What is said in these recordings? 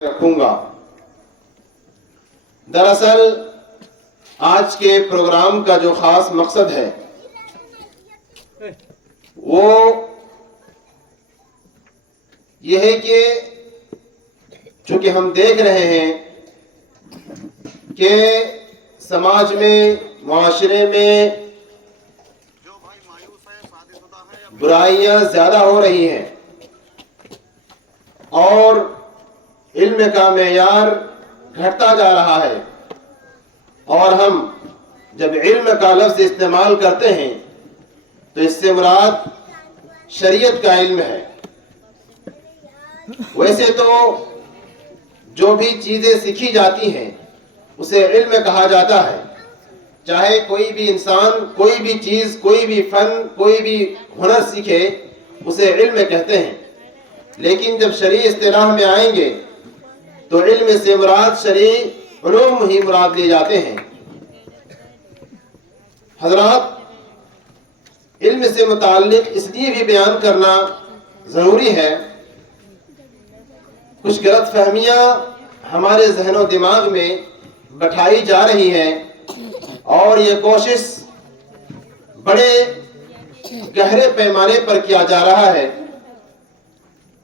رکھوں گا۔ دراصل آج کے پروگرام کا جو خاص مقصد ہے وہ یہ ہے کہ چونکہ ہم دیکھ رہے ہیں کہ سماج میں، معاشرے میں برائیاں زیادہ ہو رہی ہیں اور علم کا معیار گھٹتا جا رہا ہے، اور ہم جب علم کا لفظ استعمال کرتے ہیں تو اس سے مراد شریعت کا علم ہے۔ ویسے تو جو بھی چیزیں سیکھی جاتی ہیں اسے علم کہا جاتا ہے، چاہے کوئی بھی انسان کوئی بھی چیز، کوئی بھی فن، کوئی بھی ہنر سیکھے اسے علم کہتے ہیں۔ لیکن جب شرعی اصطلاح میں آئیں گے تو علم سے مراد شرعی علوم ہی مراد لیے جاتے ہیں۔ حضرات، علم سے متعلق اس لیے بھی بیان کرنا ضروری ہے، کچھ غلط فہمیاں ہمارے ذہن و دماغ میں بٹھائی جا رہی ہیں اور یہ کوشش بڑے گہرے پیمانے پر کیا جا رہا ہے۔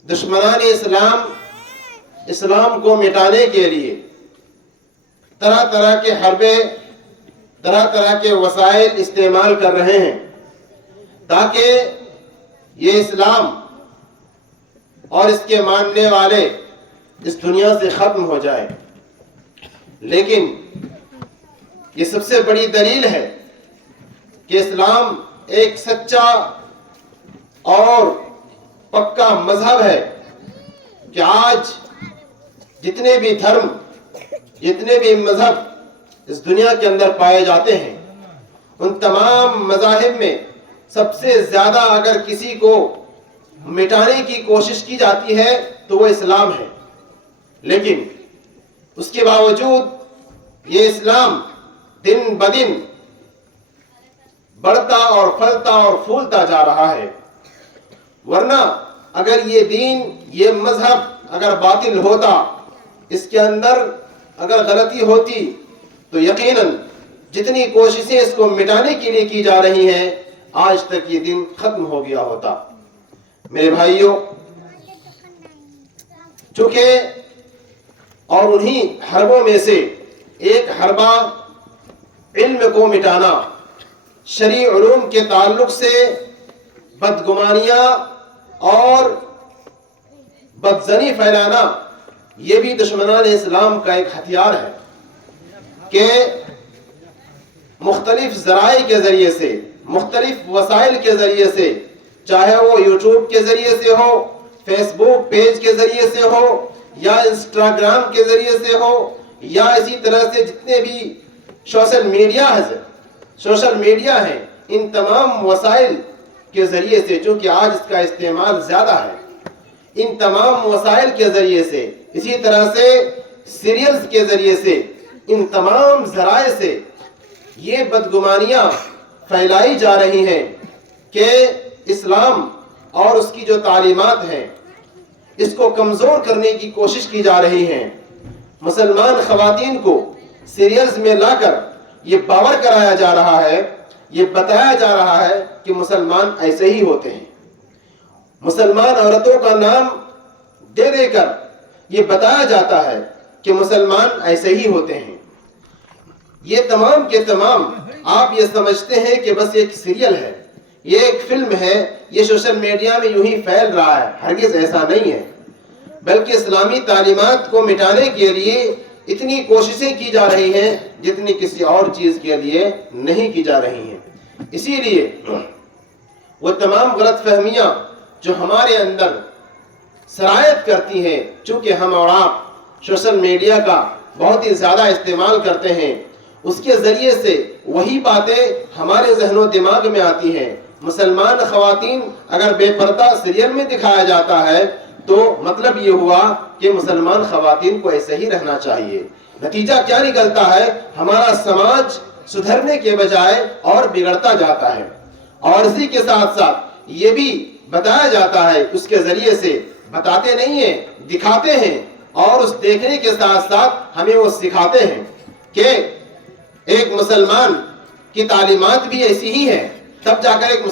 دشمنان اسلام کو مٹانے کے لیے طرح طرح کے حربے، طرح طرح کے وسائل استعمال کر رہے ہیں تاکہ یہ اسلام اور اس کے ماننے والے اس دنیا سے ختم ہو جائے۔ لیکن یہ سب سے بڑی دلیل ہے کہ اسلام ایک سچا اور پکا مذہب ہے کہ آج جتنے بھی دھرم، جتنے بھی مذہب اس دنیا کے اندر پائے جاتے ہیں، ان تمام مذاہب میں سب سے زیادہ اگر کسی کو مٹانے کی کوشش کی جاتی ہے تو وہ اسلام ہے۔ لیکن اس کے باوجود یہ اسلام دن بدن بڑھتا اور پھلتا اور پھولتا جا رہا ہے، ورنہ اگر یہ دین، یہ مذہب اگر باطل ہوتا، اس کے اندر اگر غلطی ہوتی تو یقیناً جتنی کوششیں اس کو مٹانے کے لیے کی جا رہی ہیں آج تک یہ دن ختم ہو گیا ہوتا۔ میرے بھائیوں، چونکہ اور انہی حربوں میں سے ایک حربہ علم کو مٹانا، شرعی علوم کے تعلق سے بدگمانیاں اور بدظنی پھیلانا، یہ بھی دشمنان اسلام کا ایک ہتھیار ہے کہ مختلف ذرائع کے ذریعے سے، مختلف وسائل کے ذریعے سے، چاہے وہ یوٹیوب کے ذریعے سے ہو، فیس بک پیج کے ذریعے سے ہو، یا انسٹاگرام کے ذریعے سے ہو، یا اسی طرح سے جتنے بھی سوشل میڈیا ہیں، ان تمام وسائل کے ذریعے سے، چونکہ آج اس کا استعمال زیادہ ہے، ان تمام وسائل کے ذریعے سے، اسی طرح سے سیریلز کے ذریعے سے، ان تمام ذرائع سے یہ بدگمانیاں پھیلائی جا رہی ہیں کہ اسلام اور اس کی جو تعلیمات ہیں اس کو کمزور کرنے کی کوشش کی جا رہی ہے۔ مسلمان خواتین کو سیریلز میں لا کر یہ باور کرایا جا رہا ہے، یہ بتایا جا رہا ہے کہ مسلمان ایسے ہی ہوتے ہیں۔ مسلمان عورتوں کا نام دے دے کر یہ بتایا جاتا ہے کہ مسلمان ایسے ہی ہوتے ہیں۔ یہ تمام کے تمام آپ یہ سمجھتے ہیں کہ بس ایک سیریل ہے، یہ ایک فلم ہے، یہ سوشل میڈیا میں یوں ہی پھیل رہا ہے۔ ہرگز ایسا نہیں ہے، بلکہ اسلامی تعلیمات کو مٹانے کے لیے اتنی کوششیں کی جا رہی ہیں جتنی کسی اور چیز کے لیے نہیں کی جا رہی ہیں۔ اسی لیے وہ تمام غلط فہمیاں جو ہمارے اندر سرایت کرتی ہیں، چونکہ ہم اور آپ سوشل میڈیا کا بہت ہی زیادہ استعمال کرتے ہیں، اس کے ذریعے سے وہی باتیں ہمارے ذہن و دماغ میں آتی ہیں۔ مسلمان خواتین اگر بے پردہ سیریل میں دکھایا جاتا ہے تو مطلب یہ ہوا کہ مسلمان خواتین کو ایسے ہی رہنا چاہیے۔ نتیجہ کیا نکلتا ہے؟ ہمارا سماج سدھرنے کے بجائے اور بگڑتا جاتا ہے، اور اسی کے ساتھ ساتھ یہ بھی بتایا جاتا ہے، اس کے ذریعے سے بتاتے نہیں ہیں، دکھاتے ہیں اور اس دیکھنے کے ساتھ ساتھ ہمیں وہ سکھاتے ہیں کہ ایک مسلمان کی تعلیمات بھی ایسی ہی ہے، تب جا کر ایک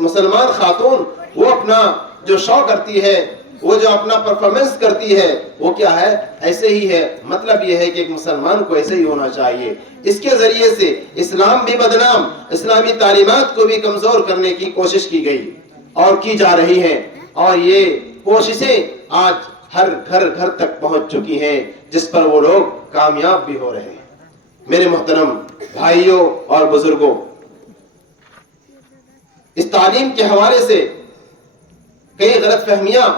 مسلمان خاتون وہ اپنا جو شو کرتی ہے، وہ جو اپنا پرفارمنس کرتی ہے، وہ کیا ہے؟ ایسے ہی ہے۔ مطلب یہ ہے کہ ایک مسلمان کو ایسے ہی ہونا چاہیے۔ اس کے ذریعے سے اسلام بھی بدنام، اسلامی تعلیمات کو بھی کمزور کرنے کی کوشش کی گئی اور کی جا رہی ہے، اور یہ کوششیں آج ہر گھر تک پہنچ چکی ہیں، جس پر وہ لوگ کامیاب بھی ہو رہے ہیں۔ میرے محترم بھائیوں اور بزرگوں، اس تعلیم کے حوالے سے کئی غلط فہمیاں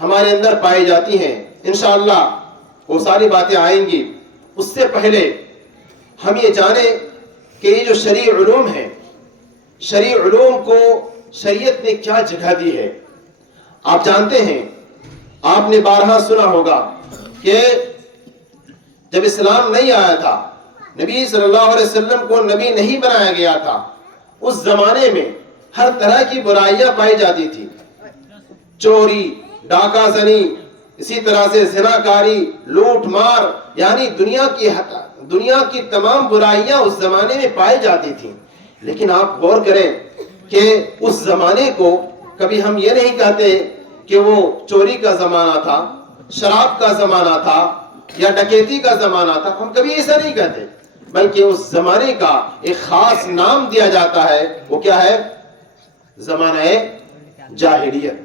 ہمارے اندر پائی جاتی ہیں، انشاءاللہ وہ ساری باتیں آئیں گی۔ اس سے پہلے ہم یہ جانیں کہ یہ جو شرعی علوم ہیں، شرعی علوم کو شریعت نے کیا جگہ دی ہے۔ آپ جانتے ہیں، آپ نے بارہا سنا ہوگا کہ جب اسلام نہیں آیا تھا، نبی صلی اللہ علیہ وسلم کو نبی نہیں بنایا گیا تھا، اس زمانے میں ہر طرح کی برائیاں پائی جاتی تھی، چوری، ڈاکہ زنی، اسی طرح سے زناکاری، لوٹ مار، یعنی دنیا کی تمام برائیاں اس زمانے میں پائی جاتی تھیں۔ لیکن آپ غور کریں کہ اس زمانے کو کبھی ہم یہ نہیں کہتے کہ وہ چوری کا زمانہ تھا، شراب کا زمانہ تھا یا ڈکیتی کا زمانہ تھا، ہم کبھی ایسا نہیں کہتے، بلکہ اس زمانے کا ایک خاص نام دیا جاتا ہے۔ وہ کیا ہے؟ زمانہ جاہلیت۔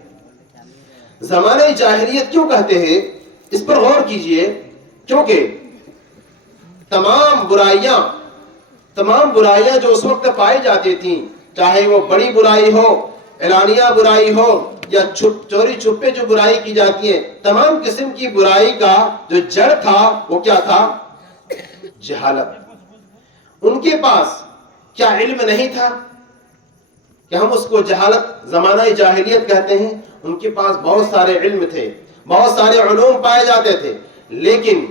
زمانہ جاہلیت کیوں کہتے ہیں؟ اس پر غور کیجئے، کیونکہ تمام برائیاں جو اس وقت پائی جاتی تھیں، چاہے وہ بڑی برائی ہو، اعلانیہ برائی ہو، یا چوری چھپے جو برائی کی جاتی ہے، تمام قسم کی برائی کا جو جڑ تھا وہ کیا تھا؟ جہالت۔ ان کے پاس کیا علم نہیں تھا کہ ہم اس کو جہالت، زمانہ جاہلیت کہتے ہیں؟ ان کے پاس بہت سارے علم تھے، بہت سارے علوم پائے جاتے تھے، لیکن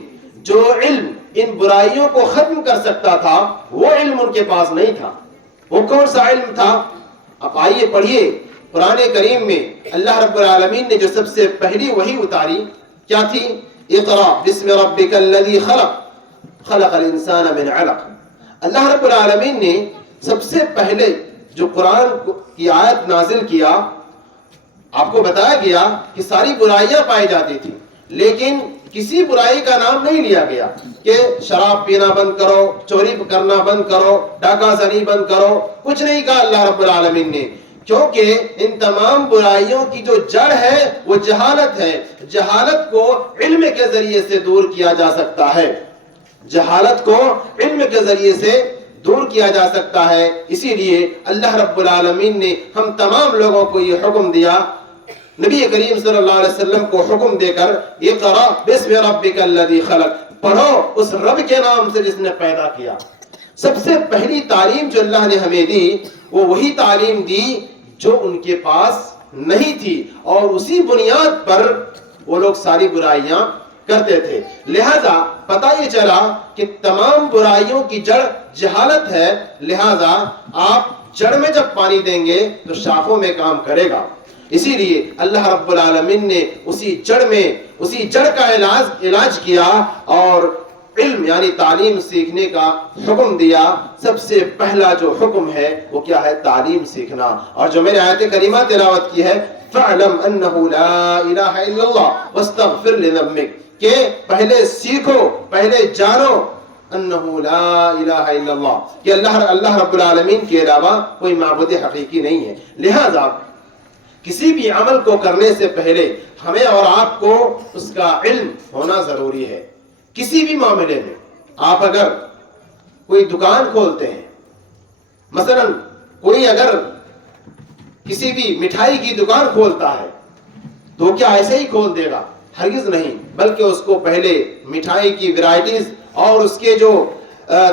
جو علم ان برائیوں کو ختم کر سکتا تھا وہ علم ان کے پاس نہیں تھا۔ وہ کون سا علم تھا؟ اب آئیے پڑھیے قرآن کریم میں اللہ رب العالمین نے جو سب سے پہلی وحی اتاری کیا تھی؟ اقرأ بسم ربک الذی خلق خلق الانسان من علق۔ اللہ رب العالمین نے سب سے پہلے جو قرآن کی آیت نازل کیا، آپ کو بتایا گیا کہ ساری برائیاں پائی جاتی تھی، لیکن کسی برائی کا نام نہیں لیا گیا کہ شراب پینا بند کرو، چوری کرنا بند کرو، ڈاکہ زنی بند کرو، کچھ نہیں کہا اللہ رب العالمین نے، کیونکہ ان تمام برائیوں کی جو جڑ ہے وہ جہالت ہے۔ جہالت کو علم کے ذریعے سے دور کیا جا سکتا ہے، جہالت کو علم کے ذریعے سے دور کیا جا سکتا ہے۔ اسی لیے اللہ رب العالمین نے ہم تمام لوگوں کو یہ حکم دیا، نبی کریم صلی اللہ علیہ وسلم کو حکم دے کر اقرأ بسم ربک الذی خلق، پڑھو اس رب کے نام سے جس نے پیدا کیا۔ سب سے پہلی تعلیم جو اللہ نے ہمیں دی وہ وہی تعلیم دی جو ان کے پاس نہیں تھی، اور اسی بنیاد پر وہ لوگ ساری برائیاں کرتے تھے۔ لہذا پتہ یہ چلا کہ تمام برائیوں کی جڑ جہالت ہے، لہذا آپ جڑ میں جب پانی دیں گے تو شاخوں میں کام کرے گا۔ اسی لیے اللہ رب العالمین نے اسی جڑ کا علاج کیا اور علم یعنی تعلیم سیکھنے کا حکم دیا۔ سب سے پہلا جو حکم ہے وہ کیا ہے؟ تعلیم سیکھنا۔ اور جو میں نے آیت کریمہ تلاوت کی ہے، فَاعْلَمْ أَنَّهُ لَا إِلَهَ إِلَّا اللَّهُ وَاسْتَغْفِرْ لِذَنبِكَ، کہ پہلے سیکھو، پہلے جانو انہو لا الہ الا اللہ، کہ اللہ رب العالمین کے علاوہ کوئی معبود حقیقی نہیں ہے۔ لہذا کسی بھی عمل کو کرنے سے پہلے ہمیں اور آپ کو اس کا علم ہونا ضروری ہے۔ کسی بھی معاملے میں آپ اگر کوئی دکان کھولتے ہیں، مثلا کوئی اگر کسی بھی مٹھائی کی دکان کھولتا ہے تو کیا ایسے ہی کھول دے گا؟ ہرگز نہیں، بلکہ اس کو پہلے مٹھائی کی ویرائٹیز اور اس کے جو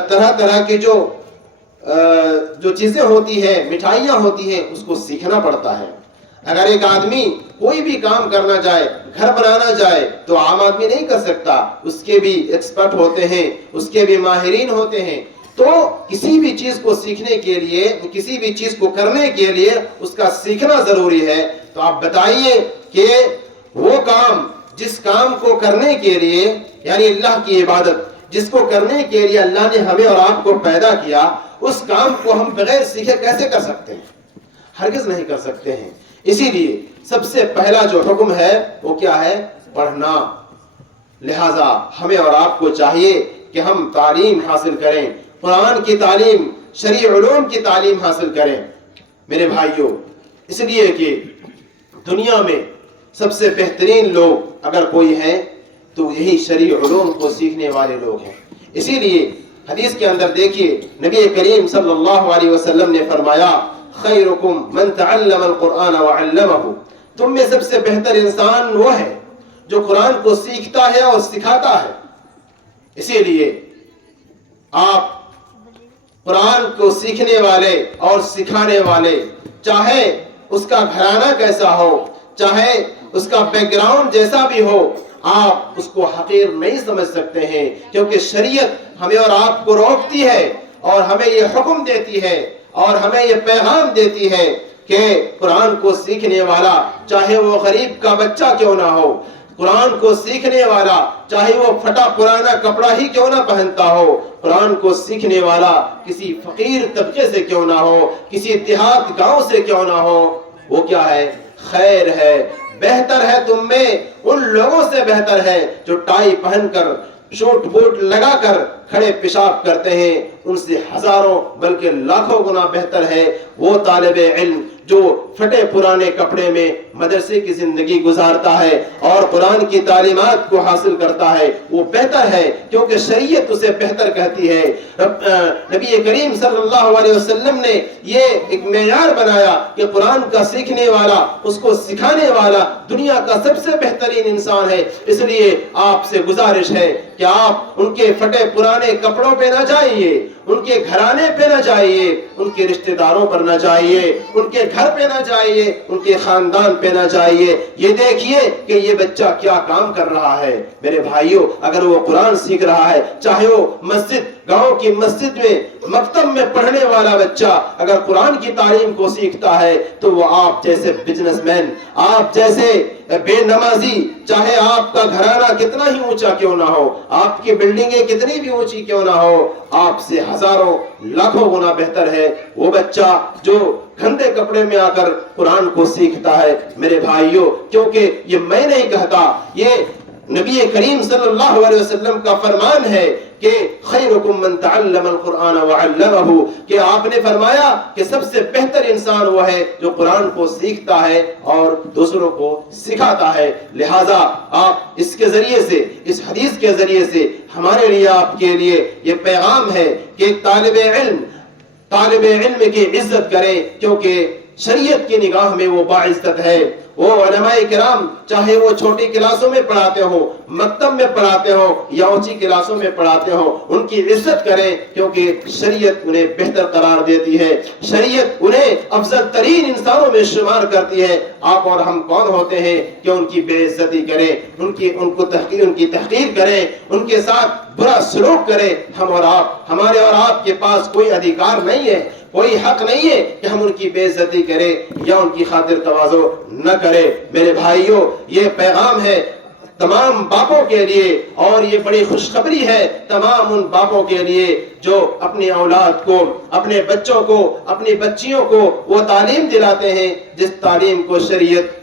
طرح طرح کے جو چیزیں ہوتی ہیں، مٹھائیاں ہوتی ہیں، اس کو سیکھنا پڑتا ہے۔ اگر ایک آدمی کوئی بھی کام کرنا چاہے، گھر بنانا چاہے، تو عام آدمی نہیں کر سکتا، اس کے بھی ایکسپرٹ ہوتے ہیں، اس کے بھی ماہرین ہوتے ہیں۔ تو کسی بھی چیز کو سیکھنے کے لیے، کسی بھی چیز کو کرنے کے لیے اس کا سیکھنا ضروری ہے۔ تو آپ بتائیے کہ وہ کام جس کام کو کرنے کے لیے یعنی اللہ کی عبادت جس کو کرنے کے لیے اللہ نے ہمیں اور آپ کو پیدا کیا، اس کام کو ہم بغیر سیکھے کیسے کر سکتے ہیں؟ ہرگز نہیں کر سکتے ہیں۔ اسی لیے سب سے پہلا جو حکم ہے وہ کیا ہے؟ پڑھنا۔ لہذا ہمیں اور آپ کو چاہیے کہ ہم تعلیم حاصل کریں، قرآن کی تعلیم، شرعی علوم کی تعلیم حاصل کریں میرے بھائیوں، اس لیے کہ دنیا میں سب سے بہترین لوگ اگر کوئی ہیں تو یہی شرعی علوم کو سیکھنے والے لوگ ہیں۔ اسی لیے حدیث کے اندر دیکھیے نبی کریم صلی اللہ علیہ وسلم نے فرمایا خیرکم من تعلم القرآن وعلمہ، تم میں سب سے بہتر انسان وہ ہے جو قرآن کو سیکھتا ہے اور سکھاتا ہے۔ اسی لیے آپ قرآن کو سیکھنے والے اور سکھانے والے، چاہے اس کا گھرانہ کیسا ہو، چاہے اس کا بیک گراؤنڈ جیسا بھی ہو، آپ اس کو حقیر نہیں سمجھ سکتے ہیں، کیونکہ شریعت ہمیں اور آپ کو روکتی ہے اور ہمیں یہ حکم دیتی ہے اور ہمیں یہ پیغام دیتی ہے کہ قرآن کو سیکھنے والا چاہے وہ غریب کا بچہ کیوں نہ ہو، قرآن کو سیکھنے والا چاہے وہ پھٹا پرانا کپڑا ہی کیوں نہ پہنتا ہو، قرآن کو سیکھنے والا کسی فقیر طبقے سے کیوں نہ ہو، کسی دیہات گاؤں سے کیوں نہ ہو، وہ کیا ہے؟ خیر ہے، بہتر ہے، تم میں ان لوگوں سے بہتر ہے جو ٹائی پہن کر شوٹ بوٹ لگا کر کھڑے پیشاب کرتے ہیں، ان سے ہزاروں بلکہ لاکھوں گنا بہتر ہے وہ طالب علم جو پھٹے پرانے کپڑے میں مدرسے کی زندگی گزارتا ہے اور قرآن کی تعلیمات کو حاصل کرتا ہے، وہ بہتر ہے کیونکہ شریعت اسے بہتر کہتی ہے۔ نبی کریم صلی اللہ علیہ وسلم نے یہ ایک معیار بنایا کہ قرآن کا سیکھنے والا، اس کو سکھانے والا دنیا کا سب سے بہترین انسان ہے۔ اس لیے آپ سے گزارش ہے کہ آپ ان کے پھٹے پرانے کپڑوں پہ نہ جائیے، ان کے گھرانے پہ نہ جائیے، ان کے رشتہ داروں پر نہ جائیے، ان کے گھر پہ نہ جائیے، ان کے خاندان پہ نہ جائیے، یہ دیکھیے کہ یہ بچہ کیا کام کر رہا ہے۔ میرے بھائیوں، اگر وہ قرآن سیکھ رہا ہے، چاہے وہ مسجد، گاؤں کی مسجد میں، مکتب میں پڑھنے والا بچہ اگر قرآن کی تعلیم کو سیکھتا ہے تو وہ آپ جیسے بزنس مین، آپ جیسے بے نمازی، چاہے آپ کا گھرانہ کتنا ہی اونچا کیوں نہ ہو، آپ کی بلڈنگیں کتنی بھی اونچی کیوں نہ ہو، آپ سے ہزاروں لاکھوں گنا بہتر ہے وہ بچہ جو گندے کپڑے میں آ کر قرآن کو سیکھتا ہے۔ میرے بھائیوں، کیونکہ یہ میں نہیں کہتا، یہ نبی کریم صلی اللہ علیہ وسلم کا فرمان ہے کہ خیرکم من تعلم القرآن وعلمہ، کہ آپ نے فرمایا کہ سب سے بہتر انسان وہ ہے جو قرآن کو سیکھتا ہے اور دوسروں کو سکھاتا ہے۔ لہٰذا آپ اس کے ذریعے سے، اس حدیث کے ذریعے سے ہمارے لیے، آپ کے لیے یہ پیغام ہے کہ طالب علم کی عزت کریں، کیونکہ شریعت کی نگاہ میں وہ باعزت ہے۔ وہ علماء کرام چاہے وہ چھوٹی کلاسوں میں پڑھاتے ہوں، مکتب میں پڑھاتے ہوں یا اونچی کلاسوں میں پڑھاتے ہوں، ان کی عزت کریں، کیونکہ شریعت انہیں بہتر قرار دیتی ہے، شریعت انہیں افضل ترین انسانوں میں شمار کرتی ہے۔ آپ اور ہم کون ہوتے ہیں کہ ان کی بے عزتی کریں، ان کی تحقیر کریں، ان کے ساتھ برا سلوک کریں؟ ہمارے اور آپ کے پاس کوئی ادھیکار نہیں ہے، کوئی حق نہیں ہے کہ ہم ان کی بے عزتی کریں یا ان کی خاطر تواضع نہ کریں۔ میرے بھائیوں، یہ پیغام ہے تمام باپوں کے لیے، اور یہ بڑی خوشخبری ہے تمام ان باپوں کے لیے جو اپنی اولاد کو، اپنے بچوں کو، اپنی بچیوں کو وہ تعلیم دلاتے ہیں جس تعلیم کو شریعت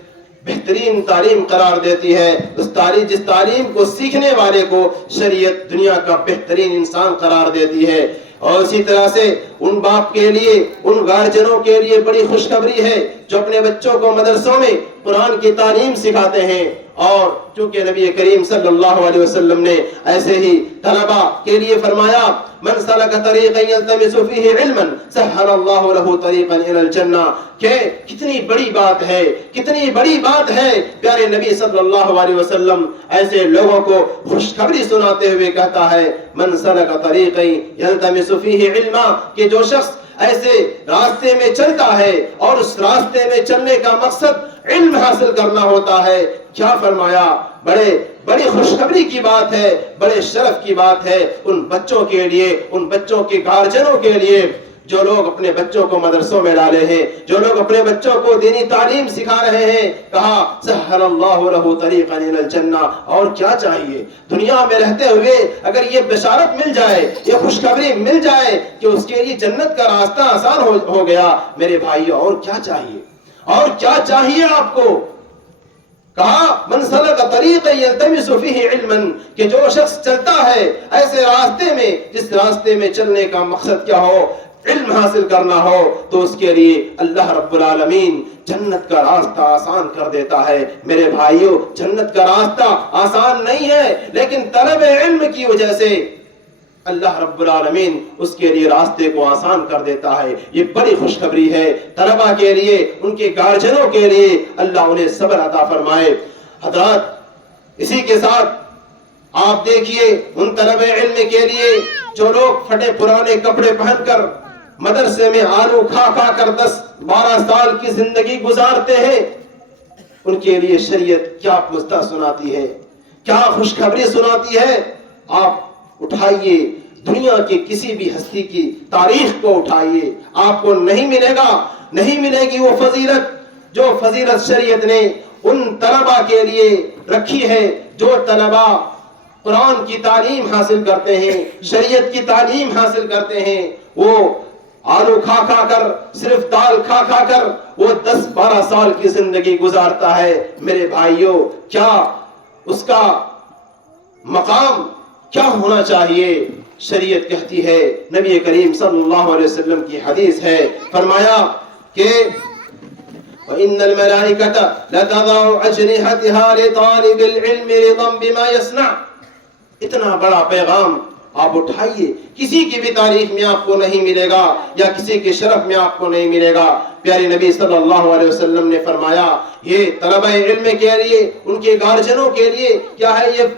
بہترین تعلیم قرار دیتی ہے، جس تعلیم کو سیکھنے والے کو شریعت دنیا کا بہترین انسان قرار دیتی ہے۔ اور اسی طرح سے ان باپ کے لیے، ان گارجنوں کے لیے بڑی خوشخبری ہے جو اپنے بچوں کو مدرسوں میں قرآن کی تعلیم سکھاتے ہیں، اور چونکہ نبی کریم صلی اللہ علیہ وسلم نے ایسے ہی طلبہ کے لیے فرمایا من سلک طریقا یلتمس فیہ علما سہل اللہ لہ طریقا الی الجنہ، کہ کتنی بڑی بات ہے، کتنی بڑی بات ہے۔ پیارے نبی صلی اللہ علیہ وسلم ایسے لوگوں کو خوشخبری سناتے ہوئے کہتا ہے من سلک طریقا یلتمس فیہ علما، کہ جو شخص ایسے راستے میں چلتا ہے اور اس راستے میں چلنے کا مقصد علم حاصل کرنا ہوتا ہے، کیا فرمایا؟ بڑی خوشخبری کی بات ہے، بڑے شرف کی بات ہے ان بچوں کے لیے، ان بچوں کے گارجنوں کے لیے جو لوگ اپنے بچوں کو مدرسوں میں ڈالے ہیں، جو لوگ اپنے بچوں کو دینی تعلیم سکھا رہے ہیں، کہا سہل اللہ لہ طریقا الی الجنہ، اور کیا چاہیے؟ دنیا میں رہتے ہوئے اگر یہ بشارت مل جائے، یہ خوشخبری مل جائے کہ اس کے لیے جنت کا راستہ آسان ہو گیا، میرے بھائیو اور کیا چاہیے؟ اور کیا چاہیے آپ کو؟ کہا من سلک طریقا یلتمس فیہ علما، کہ جو شخص چلتا ہے ایسے راستے میں جس راستے میں چلنے کا مقصد کیا ہو، علم حاصل کرنا ہو، تو اس کے لیے اللہ رب العالمین جنت کا راستہ آسان کر دیتا ہے۔ میرے بھائیو جنت کا راستہ آسان نہیں ہے، لیکن طلب علم کی وجہ سے اللہ رب العالمین اس کے لیے راستے کو آسان کر دیتا ہے۔ یہ بڑی خوشخبری ہے طلبہ کے لیے، ان کے گارجنوں کے لیے، اللہ انہیں صبر عطا فرمائے۔ حضرات اسی کے ساتھ آپ دیکھیے ان طلب علم کے لیے جو لوگ پھٹے پرانے کپڑے پہن کر مدرسے میں آلو کھا کھا کر 10-12 سال کی زندگی گزارتے ہیں، ان کے لیے شریعت کیا پوچھتا سناتی ہے، کیا خوشخبری سناتی ہے۔ آپ اٹھائیے دنیا کے کسی بھی ہستی کی تاریخ کو اٹھائیے، آپ کو نہیں ملے گی وہ فضیلت جو فضیلت شریعت نے ان طلبہ کے لیے رکھی ہے جو طلبہ قرآن کی تعلیم حاصل کرتے ہیں، شریعت کی تعلیم حاصل کرتے ہیں۔ وہ آلو کھا کھا کر، صرف دال کھا کھا کر وہ 10-12 سال کی زندگی گزارتا ہے۔ میرے بھائیوں کیا اس کا مقام کیا ہونا چاہیے؟ شریعت کہتی ہے، نبی کریم صلی اللہ علیہ وسلم کی حدیث ہے، فرمایا کہ وَإِنَّ الْمَلَائِكَةَ لَتَضَعُ أَجْنِحَتَهَا لِطَالِبِ الْعِلْمِ رِضًا بِمَا يَصْنَعُ۔ اتنا بڑا پیغام آپ اٹھائیے، کسی کی بھی تاریخ میں آپ کو نہیں ملے گا یا کسی کے شرف میں آپ کو نہیں ملے گا۔ پیارے نبی صلی اللہ علیہ وسلم نے فرمایا یہ طلبہ علم کے لیے، ان کے گارجنوں کے لیے کیا ہے، یہ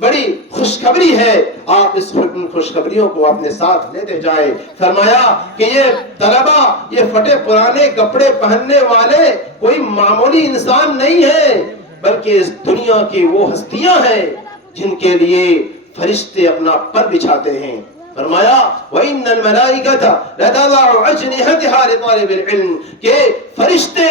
بڑی خوشخبری ہے، آپ اس خوشخبریوں کو اپنے ساتھ لیتے جائیں۔ فرمایا کہ یہ طلبہ، یہ پھٹے پرانے کپڑے پہننے والے کوئی معمولی انسان نہیں ہے، بلکہ اس دنیا کی وہ ہستیاں ہیں جن کے لیے فرشتے اپنا پر بچھاتے ہیں۔ فرمایا وَإِنَّ الْمَلَائِكَةَ لَتَضَعُ أَجْنِحَتَهَا لِطَالِبِ الْعِلْمِ، کہ فرشتے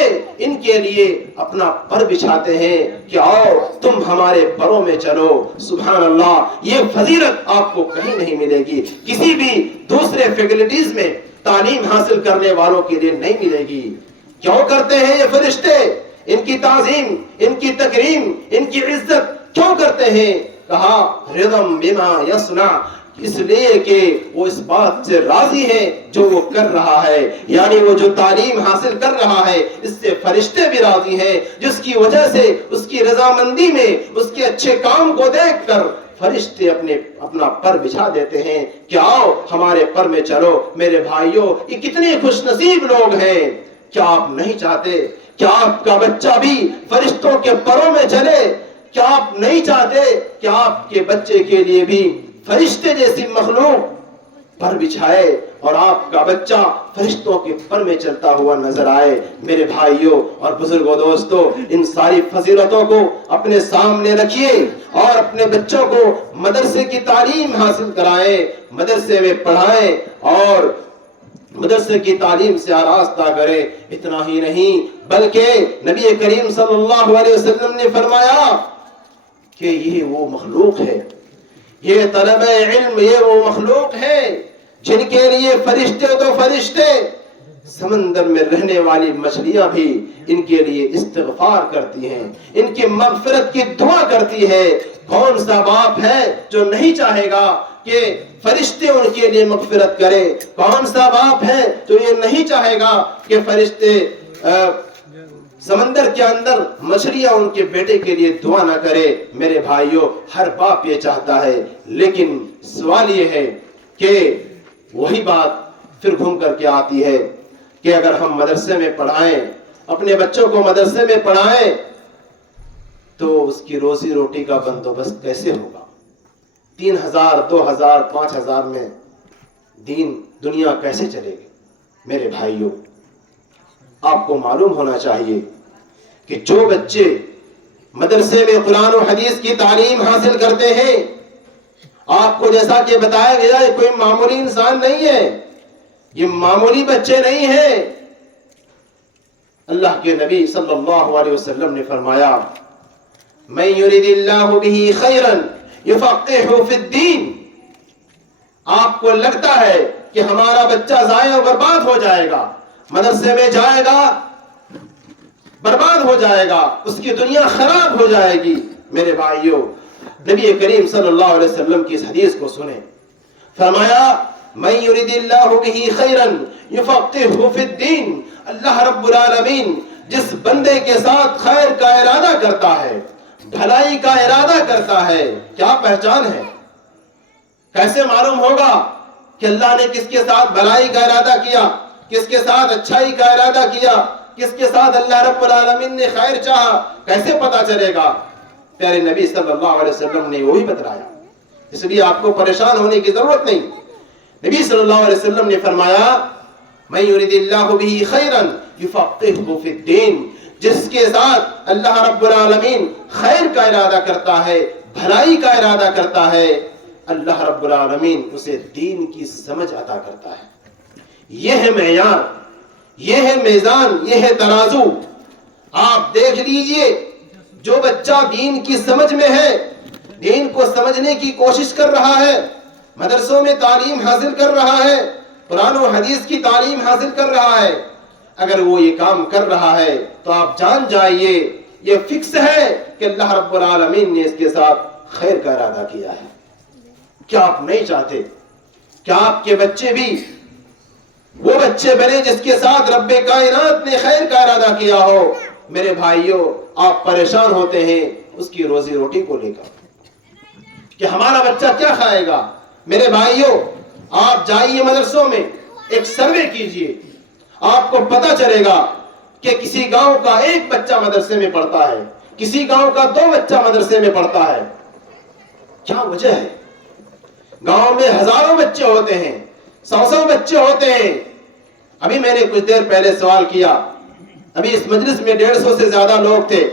ان کے لیے اپنا پر بچھاتے ہیں کہ آؤ تم ہمارے پروں میں چلو۔ سبحان اللہ، یہ فضیلت آپ کو کہیں نہیں ملے گی، کسی بھی دوسرے فیکلٹیز میں تعلیم حاصل کرنے والوں کے لیے نہیں ملے گی۔ کیوں کرتے ہیں یہ فرشتے؟ ان کی تعظیم، ان کی تکریم، ان کی عزت کیوں کرتے ہیں؟ کہا رضم بما یصنع، اس لیے کہ وہ اس بات سے راضی ہے جو وہ کر رہا ہے، یعنی وہ جو تعلیم حاصل کر رہا ہے اس سے فرشتے بھی راضی ہیں، جس کی وجہ سے اس کی رضامندی میں اس کے اچھے کام کو دیکھ کر فرشتے اپنا پر بچھا دیتے ہیں کہ آؤ ہمارے پر میں چلو۔ میرے بھائیوں یہ کتنے خوش نصیب لوگ ہیں، کیا آپ نہیں چاہتے کیا آپ کا بچہ بھی فرشتوں کے پروں میں چلے؟ کیا آپ نہیں چاہتے کہ آپ کے بچے کے لیے بھی فرشتے جیسی مخلوق پر بچھائے اور آپ کا بچہ فرشتوں کے پر میں چلتا ہوا نظر آئے؟ میرے بھائیوں اور بزرگوں، دوستوں، ان ساری فضیلتوں کو اپنے سامنے رکھیے اور اپنے بچوں کو مدرسے کی تعلیم حاصل کرائیں، مدرسے میں پڑھائیں اور مدرسے کی تعلیم سے آراستہ کریں۔ اتنا ہی نہیں بلکہ نبی کریم صلی اللہ علیہ وسلم نے فرمایا کہ یہ وہ مخلوق ہے، یہ طلب علم، یہ وہ مخلوق ہے جن کے لیے فرشتے تو فرشتے، سمندر میں رہنے والی مچھلیاں بھی ان کے لیے استغفار کرتی ہیں، ان کی مغفرت کی دعا کرتی ہے۔ کون سا باپ ہے جو نہیں چاہے گا کہ فرشتے ان کے لیے مغفرت کرے؟ کون سا باپ ہے جو یہ نہیں چاہے گا کہ فرشتے سمندر کے اندر مچھلیاں ان کے بیٹے کے لیے دعا نہ کرے؟ میرے بھائیوں ہر باپ یہ چاہتا ہے، لیکن سوال یہ ہے کہ وہی بات پھر گھوم کر کے آتی ہے کہ اگر ہم مدرسے میں پڑھائیں، اپنے بچوں کو مدرسے میں پڑھائیں تو اس کی روزی روٹی کا بندوبست کیسے ہوگا؟ 3000 2000 5000 میں دنیا کیسے چلے گی؟ میرے بھائیوں آپ کو معلوم ہونا چاہیے کہ جو بچے مدرسے میں قرآن و حدیث کی تعلیم حاصل کرتے ہیں، آپ کو جیسا کہ بتایا گیا یہ کوئی معمولی انسان نہیں ہے، یہ معمولی بچے نہیں ہیں. اللہ کے نبی صلی اللہ علیہ وسلم نے فرمایا من یرید اللہ بہ خیرا یفقہہ فی الدین. آپ کو لگتا ہے کہ ہمارا بچہ ضائع و برباد ہو جائے گا, مدرسے میں جائے گا برباد ہو جائے گا, اس کی دنیا خراب ہو جائے گی. میرے بھائیوں, نبی کریم صلی اللہ علیہ وسلم کی اس حدیث کو سنیں. فرمایا من یرید اللہ بہ خیرا یفقہہ فی الدین. اللہ رب العالمین جس بندے کے ساتھ خیر کا ارادہ کرتا ہے, بھلائی کا ارادہ کرتا ہے, کیا پہچان ہے؟ کیسے معلوم ہوگا کہ اللہ نے کس کے ساتھ بھلائی کا ارادہ کیا, کس کے ساتھ اچھائی کا ارادہ کیا, کس کے ساتھ اللہ رب العالمین نے خیر چاہا؟ کیسے پتا چلے گا؟ پیارے نبی صلی اللہ علیہ وسلم نے وہی بتلایا, اس لیے آپ کو پریشان ہونے کی ضرورت نہیں. نبی صلی اللہ علیہ وسلم نے فرمایا من یرید اللہ بہ خیرا یفقہہ فی الدین. جس کے ساتھ اللہ رب العالمین خیر کا ارادہ کرتا ہے, بھلائی کا ارادہ کرتا ہے, اللہ رب العالمین اسے دین کی سمجھ عطا کرتا ہے. یہ ہے معیار, یہ ہے میزان, یہ ہے ترازو. آپ دیکھ لیجئے, جو بچہ دین کی سمجھ میں ہے, دین کو سمجھنے کی کوشش کر رہا ہے, مدرسوں میں تعلیم حاصل کر رہا ہے, قرآن و حدیث کی تعلیم حاصل کر رہا ہے, اگر وہ یہ کام کر رہا ہے تو آپ جان جائیے یہ فکس ہے کہ اللہ رب العالمین نے اس کے ساتھ خیر کا ارادہ کیا ہے. کیا آپ نہیں چاہتے کیا آپ کے بچے بھی وہ بچے بنے جس کے ساتھ رب کائنات نے خیر کا ارادہ کیا ہو؟ میرے بھائیوں, آپ پریشان ہوتے ہیں اس کی روزی روٹی کو لے کر کہ ہمارا بچہ کیا کھائے گا. میرے بھائیوں, آپ جائیے مدرسوں میں, ایک سروے کیجئے, آپ کو پتا چلے گا کہ کسی گاؤں کا ایک بچہ مدرسے میں پڑھتا ہے, کسی گاؤں کا 2 بچہ مدرسے میں پڑھتا ہے. کیا وجہ ہے؟ گاؤں میں ہزاروں بچے ہوتے ہیں, 100 بچے ہوتے ہیں. ابھی میں نے کچھ دیر پہلے سوال کیا, ابھی اس مجلس میں 150 سے زیادہ لوگ تھے.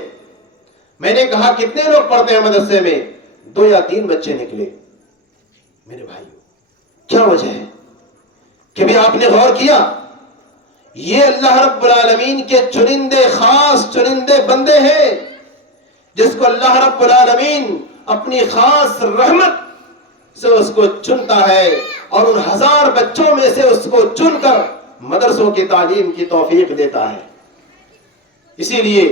میں نے کہا کتنے لوگ پڑھتے ہیں مدرسے میں؟ 2 یا 3 بچے نکلے. میرے بھائیوں, کیا وجہ ہے؟ کبھی آپ نے غور کیا؟ یہ اللہ رب العالمین کے چنندے, خاص چنندے بندے ہیں جس کو اللہ رب العالمین اپنی خاص رحمت سے اس کو چنتا ہے, اور ان 1000 بچوں میں سے اس کو چن کر مدرسوں کی تعلیم کی توفیق دیتا ہے. اسی لیے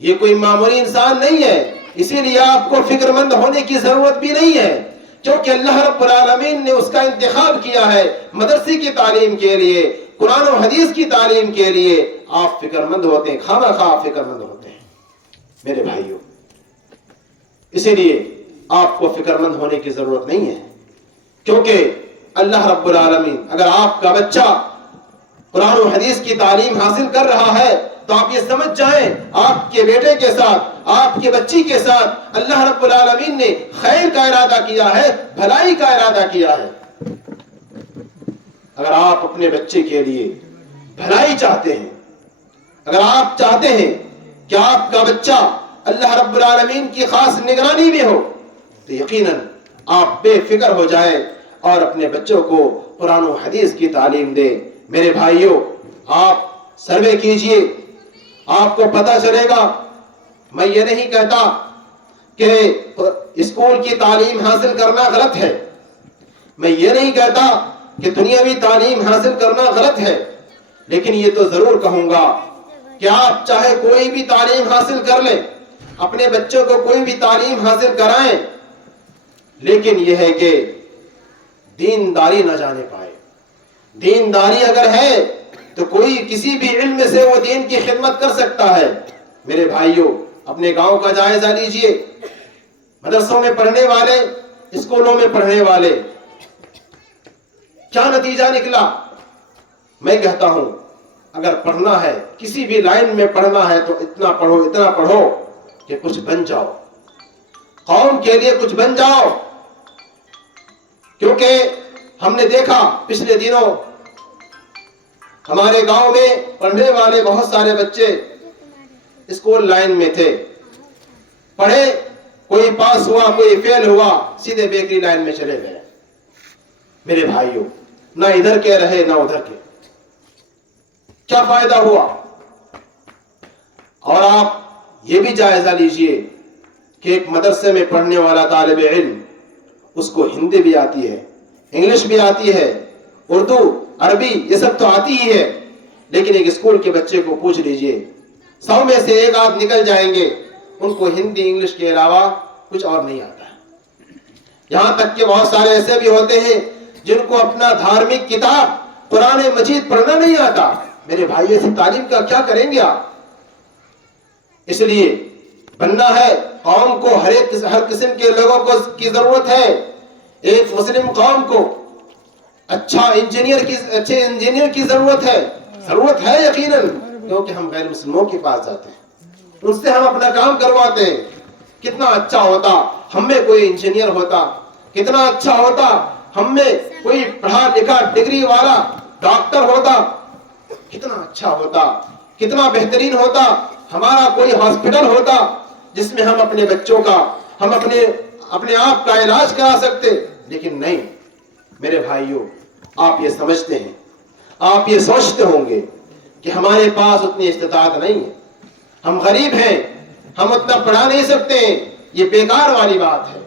یہ کوئی معمولی انسان نہیں ہے. اسی لیے آپ کو فکر مند ہونے کی ضرورت بھی نہیں ہے, کیونکہ اللہ رب العالمین نے اس کا انتخاب کیا ہے مدرسے کی تعلیم کے لیے, قرآن و حدیث کی تعلیم کے لیے. آپ فکر مند ہوتے ہیں, خواہ فکر مند ہوتے ہیں میرے بھائیوں. اسی لیے آپ کو فکر مند ہونے کی ضرورت نہیں ہے, کیونکہ اللہ رب العالمین, اگر آپ کا بچہ قرآن و حدیث کی تعلیم حاصل کر رہا ہے تو آپ یہ سمجھ جائیں آپ کے بیٹے کے ساتھ, آپ کی بچی کے ساتھ اللہ رب العالمین نے خیر کا ارادہ کیا ہے, بھلائی کا ارادہ کیا ہے. اگر آپ اپنے بچے کے لیے بھلائی چاہتے ہیں, اگر آپ چاہتے ہیں کہ آپ کا بچہ اللہ رب العالمین کی خاص نگرانی میں ہو, تو یقیناً آپ بے فکر ہو جائیں اور اپنے بچوں کو قرآن و حدیث کی تعلیم دیں. میرے بھائیوں, آپ سروے کیجئے, آپ کو پتا چلے گا. میں یہ نہیں کہتا کہ اسکول کی تعلیم حاصل کرنا غلط ہے, میں یہ نہیں کہتا کہ دنیاوی تعلیم حاصل کرنا غلط ہے, لیکن یہ تو ضرور کہوں گا کہ آپ چاہے کوئی بھی تعلیم حاصل کر لیں, اپنے بچوں کو کوئی بھی تعلیم حاصل کرائیں, لیکن یہ ہے کہ دینداری نہ جانے پائے. دینداری اگر ہے تو کوئی کسی بھی علم سے وہ دین کی خدمت کر سکتا ہے. میرے بھائیوں, اپنے گاؤں کا جائزہ لیجئے, مدرسوں میں پڑھنے والے, اسکولوں میں پڑھنے والے, کیا نتیجہ نکلا؟ میں کہتا ہوں اگر پڑھنا ہے, کسی بھی لائن میں پڑھنا ہے, تو اتنا پڑھو کہ کچھ بن جاؤ, قوم کے لیے کچھ بن جاؤ. کیونکہ ہم نے دیکھا پچھلے دنوں ہمارے گاؤں میں پڑھنے والے بہت سارے بچے اسکول لائن میں تھے, پڑھے, کوئی پاس ہوا, کوئی فیل ہوا, سیدھے بیکری لائن میں چلے گئے. میرے بھائیوں, نہ ادھر کے رہے نہ ادھر کے، کیا فائدہ ہوا؟ اور آپ یہ بھی جائزہ لیجئے کہ ایک مدرسے میں پڑھنے والا طالب علم، اس کو ہندی بھی آتی ہے، انگلش بھی آتی ہے، اردو، عربی، یہ سب تو آتی ہی ہے، لیکن ایک اسکول کے بچے کو پوچھ لیجئے، 100 میں سے ایک آدھ نکل جائیں گے ان کو ہندی انگلش کے علاوہ کچھ اور نہیں آتا ہے۔ یہاں تک کہ بہت سارے ایسے بھی ہوتے ہیں جن کو اپنا دھارمک کتاب قرآن مجید پڑھنا نہیں آتا۔ میرے بھائی ایسی تعلیم کا کیا کریں گے آپ؟ اس لیے بننا ہے قوم کو، ہر قسم کے لوگوں کو کی ضرورت ہے۔ ایک مسلم قوم کو اچھے انجینئر کی ضرورت ہے یقیناً، کیونکہ ہم غیر مسلموں کے پاس جاتے ہیں، ان سے ہم اپنا کام کرواتے ہیں۔ کتنا اچھا ہوتا ہم میں کوئی انجینئر ہوتا، کتنا اچھا ہوتا ہم میں کوئی پڑھا لکھا ڈگری والا ڈاکٹر ہوتا، کتنا اچھا ہوتا، کتنا بہترین ہوتا ہمارا کوئی ہاسپٹل ہوتا جس میں ہم اپنے بچوں کا، ہم اپنے آپ کا علاج کرا سکتے۔ لیکن نہیں میرے بھائیوں، آپ یہ سمجھتے ہیں، آپ یہ سوچتے ہوں گے کہ ہمارے پاس اتنی استطاعت نہیں ہے، ہم غریب ہیں، ہم اتنا پڑھا نہیں سکتے ہیں، یہ بیکار والی بات ہے۔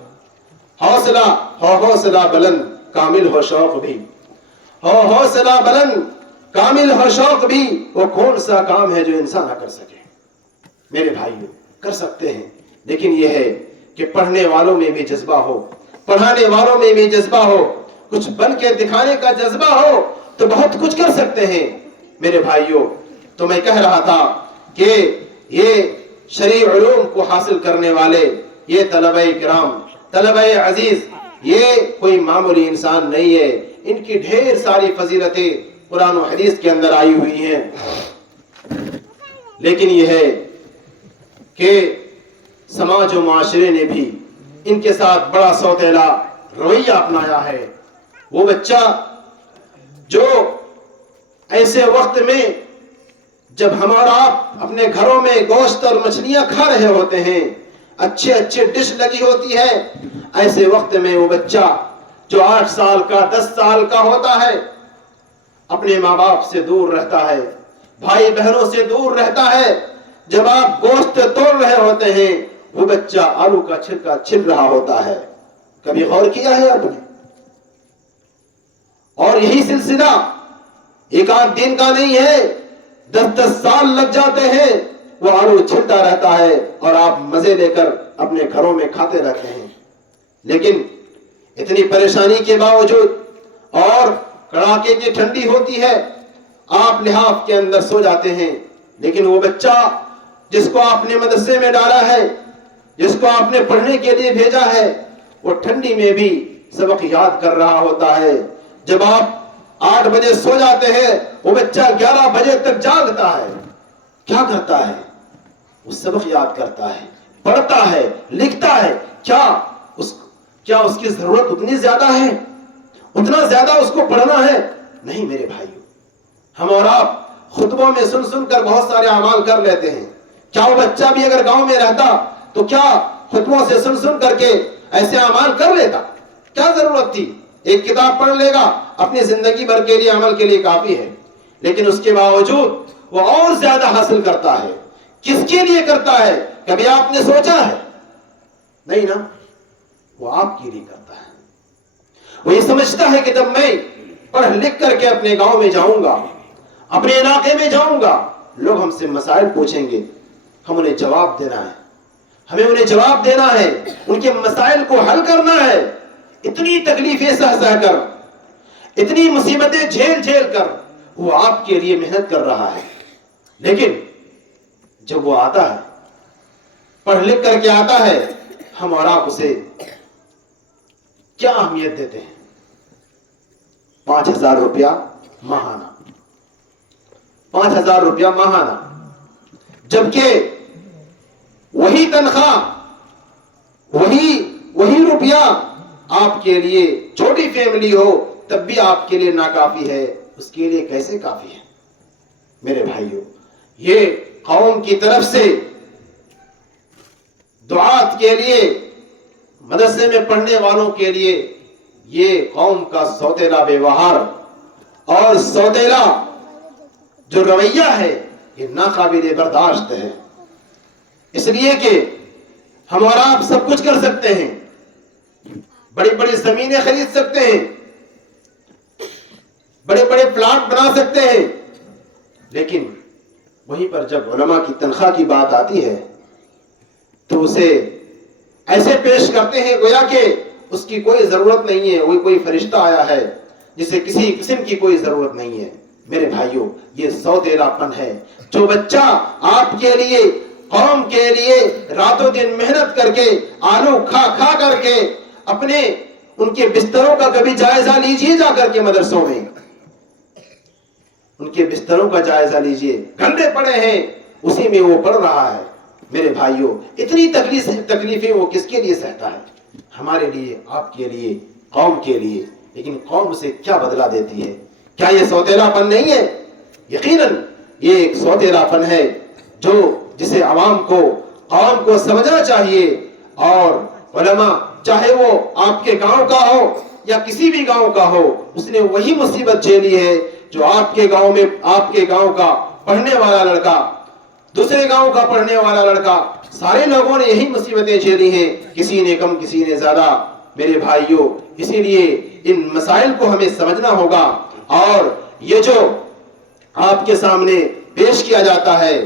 حوصلہ بلند کامل ہو شوق بھی، حوصلہ بلند کامل ہو شوق بھی، وہ کون سا کام ہے جو انسان نہ کر سکے؟ میرے بھائیوں کر سکتے ہیں، لیکن یہ ہے کہ پڑھنے والوں میں بھی جذبہ ہو، پڑھانے والوں میں بھی جذبہ ہو، کچھ بن کے دکھانے کا جذبہ ہو تو بہت کچھ کر سکتے ہیں۔ میرے بھائیوں تو میں کہہ رہا تھا کہ یہ شرعی علوم کو حاصل کرنے والے یہ طلبہ کرام، طلبہ عزیز، یہ کوئی معمولی انسان نہیں ہے، ان کی ڈھیر ساری فضیلتیں قرآن و حدیث کے اندر آئی ہوئی ہیں۔ لیکن یہ ہے کہ سماج و معاشرے نے بھی ان کے ساتھ بڑا سوتیلا رویہ اپنایا ہے۔ وہ بچہ جو ایسے وقت میں جب ہمارا آپ اپنے گھروں میں گوشت اور مچھلیاں کھا رہے ہوتے ہیں، اچھے اچھے ڈش لگی ہوتی ہے، ایسے وقت میں وہ بچہ جو 8 سال کا 10 سال کا ہوتا ہے، اپنے ماں باپ سے دور رہتا ہے، بھائی بہنوں سے دور رہتا ہے۔ جب آپ گوشت توڑ رہے ہوتے ہیں، وہ بچہ آلو کا چھلکا چھل رہا ہوتا ہے۔ کبھی غور کیا ہے آپ نے؟ اور یہی سلسلہ ایک آدھ دن کا نہیں ہے، 10 سال لگ جاتے ہیں، وہ آلو چھلتا رہتا ہے اور آپ مزے لے کر اپنے گھروں میں کھاتے رہتے ہیں۔ لیکن اتنی پریشانی کے باوجود اور کڑاکے کی ٹھنڈی ہوتی ہے، آپ لحاف کے اندر سو جاتے ہیں، لیکن وہ بچہ جس کو آپ نے مدرسے میں ڈالا ہے، جس کو آپ نے پڑھنے کے لیے بھیجا ہے، وہ ٹھنڈی میں بھی سبق یاد کر رہا ہوتا ہے۔ جب آپ 8 بجے سو جاتے ہیں، وہ بچہ 11 بجے تک جاگتا ہے۔ کیا کرتا ہے؟ وہ سبق یاد کرتا ہے، پڑھتا ہے، لکھتا ہے۔ کیا اس کی ضرورت اتنی زیادہ ہے؟ اتنا زیادہ اس کو پڑھنا ہے؟ نہیں میرے بھائیوں، ہم اور آپ خطبوں میں سن کر بہت سارے اعمال کر لیتے ہیں۔ کیا وہ بچہ بھی اگر گاؤں میں رہتا تو کیا خطبوں سے سن کر کے ایسے اعمال کر لیتا؟ کیا ضرورت تھی؟ ایک کتاب پڑھ لے گا، اپنی زندگی بھر کے لیے عمل کے لیے کافی ہے، لیکن اس کے باوجود وہ اور زیادہ حاصل کرتا ہے۔ کس کے لیے کرتا ہے؟ کبھی آپ نے سوچا ہے؟ نہیں نا، وہ آپ کے لیے کرتا ہے۔ وہ یہ سمجھتا ہے کہ جب میں پڑھ لکھ کر کے اپنے گاؤں میں جاؤں گا، اپنے علاقے میں جاؤں گا، لوگ ہم سے مسائل پوچھیں گے، ہم انہیں جواب دینا ہے، ہمیں انہیں جواب دینا ہے، ان کے مسائل کو حل کرنا ہے۔ اتنی تکلیفیں سہ کر، اتنی مصیبتیں جھیل کر وہ آپ کے لیے محنت کر رہا ہے، لیکن جب وہ آتا ہے، پڑھ لکھ کر کے آتا ہے، ہم اور آپ اسے کیا اہمیت دیتے ہیں؟ 5,000 روپیہ ماہانہ، 5,000 روپیہ ماہانہ، جبکہ وہی تنخواہ، وہی روپیہ آپ کے لیے چھوٹی فیملی ہو تب بھی آپ کے لیے ناکافی ہے، اس کے لیے کیسے کافی ہے؟ میرے بھائیوں، یہ قوم کی طرف سے دعات کے لیے، مدرسے میں پڑھنے والوں کے لیے یہ قوم کا سوتیلا ویوہار اور سوتیلا جو رویہ ہے یہ ناقابل برداشت ہے. اس لیے کہ ہم اور آپ سب کچھ کر سکتے ہیں، بڑی بڑی زمینیں خرید سکتے ہیں، بڑے بڑے پلاٹ بنا سکتے ہیں، لیکن وہیں پر جب علماء کی تنخواہ کی بات آتی ہے تو اسے ایسے پیش کرتے ہیں گویا کہ اس کی کوئی ضرورت نہیں ہے، وہ کوئی فرشتہ آیا ہے جسے کسی قسم کی کوئی ضرورت نہیں ہے. میرے بھائیوں، یہ سوتیلا پن ہے. جو بچہ آپ کے لیے، قوم کے لیے راتوں دن محنت کر کے، آلو کھا کھا کر کے اپنے ان کے بستروں کا کبھی جائزہ لیجئے، جا کر کے مدرسوں میں ان کے بستروں کا جائزہ لیجئے، گھنٹے پڑے ہیں اسی میں وہ پڑھ رہا ہے. میرے بھائیوں، اتنی تکلیفیں وہ کس کے لیے سہتا ہے؟ ہمارے لیے، آپ کے لیے، قوم کے لیے. لیکن قوم سے کیا بدلہ دیتی ہے؟ کیا یہ سوتیلا پن نہیں ہے؟ یقیناً یہ ایک سوتیلا پن ہے جسے عوام کو، قوم کو سمجھنا چاہیے. اور علماء، چاہے وہ آپ کے گاؤں کا ہو یا کسی بھی گاؤں کا ہو، اس نے وہی مصیبت جھیلی ہے جو آپ کے گاؤں میں، آپ کے گاؤں کا پڑھنے والا لڑکا، دوسرے گاؤں کا پڑھنے والا لڑکا، سارے لوگوں نے یہی مصیبتیں جھیلی ہیں، کسی نے کم کسی نے زیادہ. میرے بھائیوں، اسی لیے ان مسائل کو ہمیں سمجھنا ہوگا. اور یہ جو آپ کے سامنے پیش کیا جاتا ہے،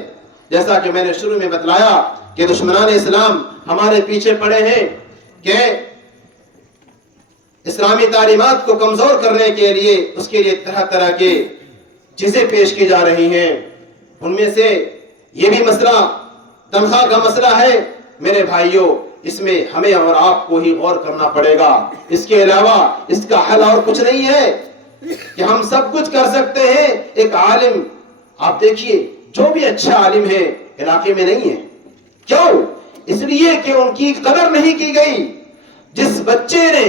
جیسا کہ میں نے شروع میں بتلایا کہ دشمنان اسلام ہمارے پیچھے پڑے ہیں کہ اسلامی تعلیمات کو کمزور کرنے کے لیے، اس کے لیے طرح طرح کے چیزیں پیش کی جا رہی ہیں. ان میں سے یہ بھی مسئلہ تنخواہ کا مسئلہ ہے. میرے بھائیوں، اس میں ہمیں اور آپ کو ہی غور کرنا پڑے گا. اس کے علاوہ اس کا حل اور کچھ نہیں ہے کہ ہم سب کچھ کر سکتے ہیں. ایک عالم، آپ دیکھیے، جو بھی اچھا عالم ہے علاقے میں نہیں ہے. کیوں؟ اس لیے کہ ان کی قدر نہیں کی گئی. جس بچے نے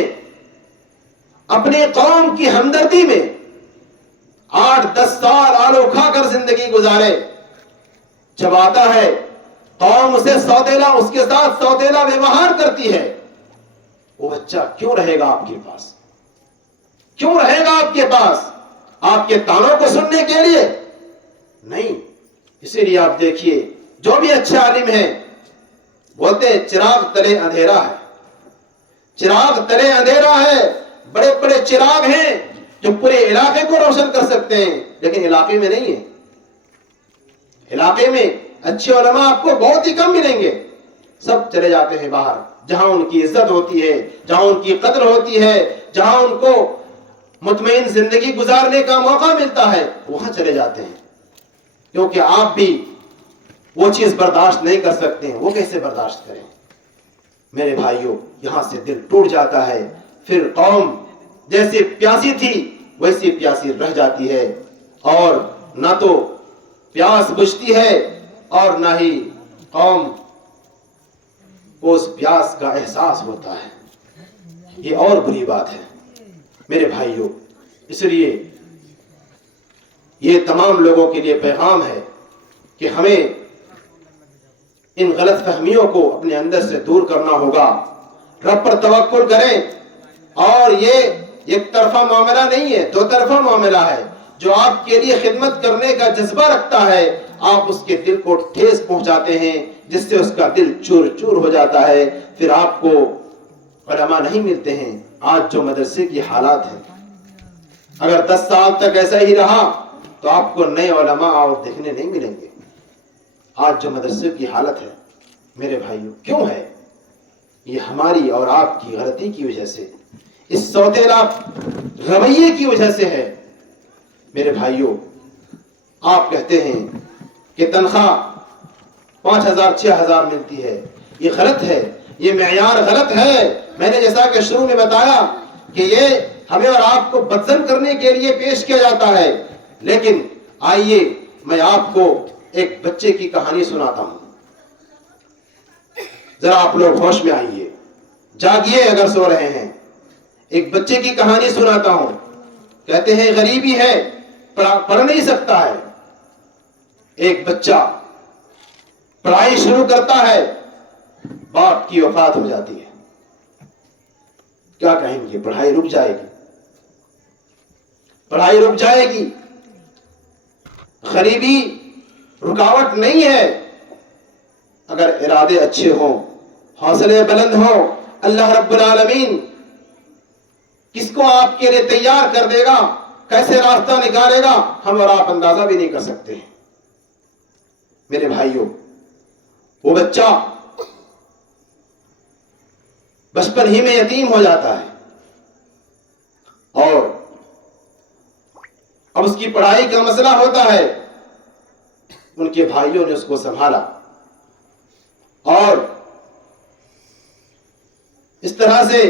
اپنی قوم کی ہمدردی میں 8-10 سال آلو کھا کر زندگی گزارے، جب آتا ہے قوم اسے سوتیلا، اس کے ساتھ سوتیلا ویوہار کرتی ہے، وہ بچہ کیوں رہے گا آپ کے پاس؟ کیوں رہے گا آپ کے پاس؟ آپ کے تانوں کو سننے کے لیے نہیں. اسی لیے آپ دیکھیے، جو بھی اچھے عالم ہیں بولتے ہیں چراغ تلے اندھیرا ہے. چراغ تلے اندھیرا ہے. بڑے بڑے چراغ ہیں جو پورے علاقے کو روشن کر سکتے ہیں، لیکن علاقے میں نہیں ہے. علاقے میں اچھے علماء آپ کو بہت ہی کم ملیں گے. سب چلے جاتے ہیں باہر، جہاں ان کی عزت ہوتی ہے، جہاں ان کی قدر ہوتی ہے، جہاں ان کو مطمئن زندگی گزارنے کا موقع ملتا ہے، وہاں چلے جاتے ہیں. کیونکہ آپ بھی وہ چیز برداشت نہیں کر سکتے ہیں. وہ کیسے برداشت کریں؟ میرے بھائیوں، یہاں سے دل ٹوٹ جاتا ہے. پھر قوم جیسے پیاسی تھی ویسی پیاسی رہ جاتی ہے، اور نہ تو پیاس بجھتی ہے اور نہ ہی قوم کو اس پیاس کا احساس ہوتا ہے. یہ اور بری بات ہے میرے بھائیوں. اس لیے یہ تمام لوگوں کے لیے پیغام ہے کہ ہمیں ان غلط فہمیوں کو اپنے اندر سے دور کرنا ہوگا. رب پر توکل کریں. اور یہ ایک طرفہ معاملہ نہیں ہے، دو طرفہ معاملہ ہے. جو آپ کے لیے خدمت کرنے کا جذبہ رکھتا ہے، آپ اس کے دل کو ٹھیس پہنچاتے ہیں، جس سے اس کا دل چور چور ہو جاتا ہے. پھر آپ کو علماء نہیں ملتے ہیں. آج جو مدرسے کی حالات ہے، اگر 10 سال تک ایسا ہی رہا تو آپ کو نئے علماء اور دیکھنے نہیں ملیں گے. آج جو مدرسے کی حالت ہے میرے بھائیوں، کیوں ہے؟ یہ ہماری اور آپ کی غلطی کی وجہ سے، اس سوتیلا رویے کی وجہ سے ہے. میرے بھائیوں، آپ کہتے ہیں کہ تنخواہ 5,000 6,000 ملتی ہے. یہ غلط ہے، یہ معیار غلط ہے. میں نے جیسا کہ شروع میں بتایا کہ یہ ہمیں اور آپ کو بدزن کرنے کے لیے پیش کیا جاتا ہے. لیکن آئیے میں آپ کو ایک بچے کی کہانی سناتا ہوں. ذرا آپ لوگ ہوش میں آئیے، جاگیے اگر سو رہے ہیں. ایک بچے کی کہانی سناتا ہوں. کہتے ہیں غریبی ہے، پڑھ نہیں سکتا ہے. ایک بچہ پڑھائی شروع کرتا ہے، باپ کی وفات ہو جاتی ہے. کیا کہیں گے؟ پڑھائی رک جائے گی. پڑھائی رک جائے گی. غریبی رکاوٹ نہیں ہے اگر ارادے اچھے ہوں, حوصلے بلند ہوں. اللہ رب العالمین کس کو آپ کے لیے تیار کر دے گا, کیسے راستہ نکالے گا, ہم اور آپ اندازہ بھی نہیں کر سکتے ہیں. میرے بھائیوں, وہ بچہ بچپن ہی میں یتیم ہو جاتا ہے اور اب اس کی پڑھائی کا مسئلہ ہوتا ہے. ان کے بھائیوں نے اس کو سنبھالا اور اس طرح سے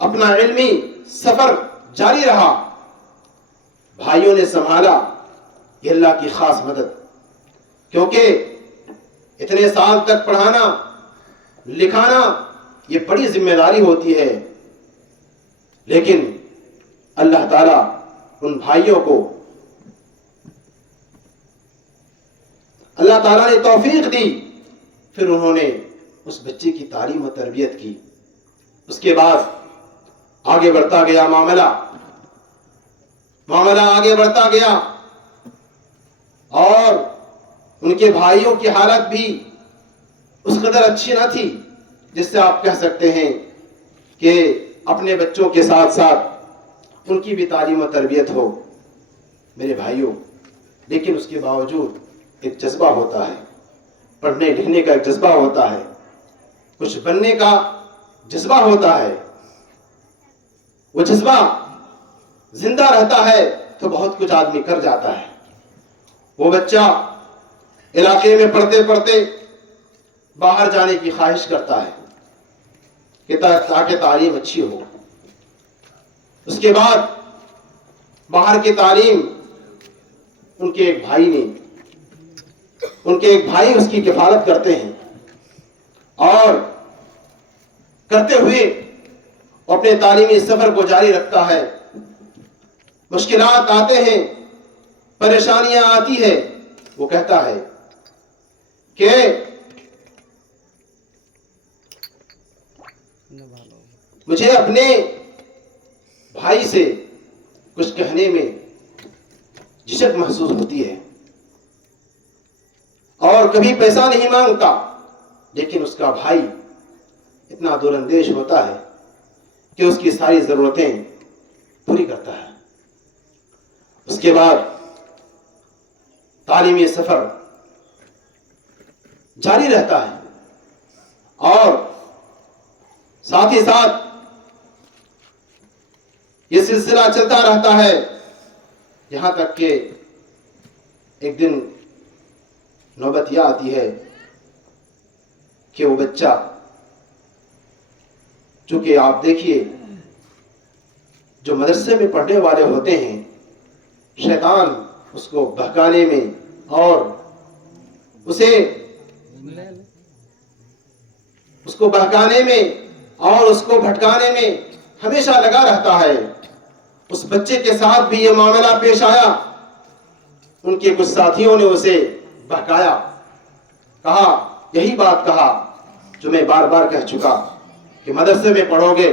اپنا علمی سفر جاری رہا. بھائیوں نے سنبھالا, یہ اللہ کی خاص مدد, کیونکہ اتنے سال تک پڑھانا لکھانا یہ بڑی ذمہ داری ہوتی ہے. لیکن اللہ تعالیٰ ان بھائیوں کو, اللہ تعالیٰ نے توفیق دی. پھر انہوں نے اس بچے کی تعلیم و تربیت کی. اس کے بعد آگے بڑھتا گیا معاملہ آگے بڑھتا گیا اور ان کے بھائیوں کی حالت بھی اس قدر اچھی نہ تھی جس سے آپ کہہ سکتے ہیں کہ اپنے بچوں کے ساتھ ساتھ ان کی بھی تعلیم و تربیت ہو. میرے بھائیوں, لیکن اس کے باوجود ایک جذبہ ہوتا ہے, پڑھنے لکھنے کا ایک جذبہ ہوتا ہے, کچھ بننے کا جذبہ ہوتا ہے. وہ جذبہ زندہ رہتا ہے تو بہت کچھ آدمی کر جاتا ہے. وہ بچہ علاقے میں پڑھتے پڑھتے باہر جانے کی خواہش کرتا ہے کہ تاکہ تعلیم اچھی ہو. اس کے بعد باہر کی تعلیم ان کے ایک بھائی اس کی کفالت کرتے ہیں اور کرتے ہوئے اپنے تعلیمی سفر کو جاری رکھتا ہے. مشکلات آتے ہیں, پریشانیاں آتی ہے. وہ کہتا ہے کہ مجھے اپنے بھائی سے کچھ کہنے میں جھجک محسوس ہوتی ہے اور کبھی پیسہ نہیں مانگتا, لیکن اس کا بھائی اتنا دور اندیش ہوتا ہے کہ اس کی ساری ضرورتیں پوری کرتا ہے. اس کے بعد تعلیمی سفر جاری رہتا ہے اور ساتھ ہی ساتھ یہ سلسلہ چلتا رہتا ہے یہاں تک کہ ایک دن نوبت یہ آتی ہے کہ وہ بچہ, چونکہ آپ دیکھیے جو مدرسے میں پڑھنے والے ہوتے ہیں, شیطان اس کو بہکانے میں اور اس کو بہکانے میں اور اس کو بھٹکانے میں ہمیشہ لگا رہتا ہے. اس بچے کے ساتھ بھی یہ معاملہ پیش آیا. ان کے کچھ ساتھیوں نے اسے بہکایا, کہا یہی بات کہا جو میں بار بار کہہ چکا کہ مدرسے میں پڑھو گے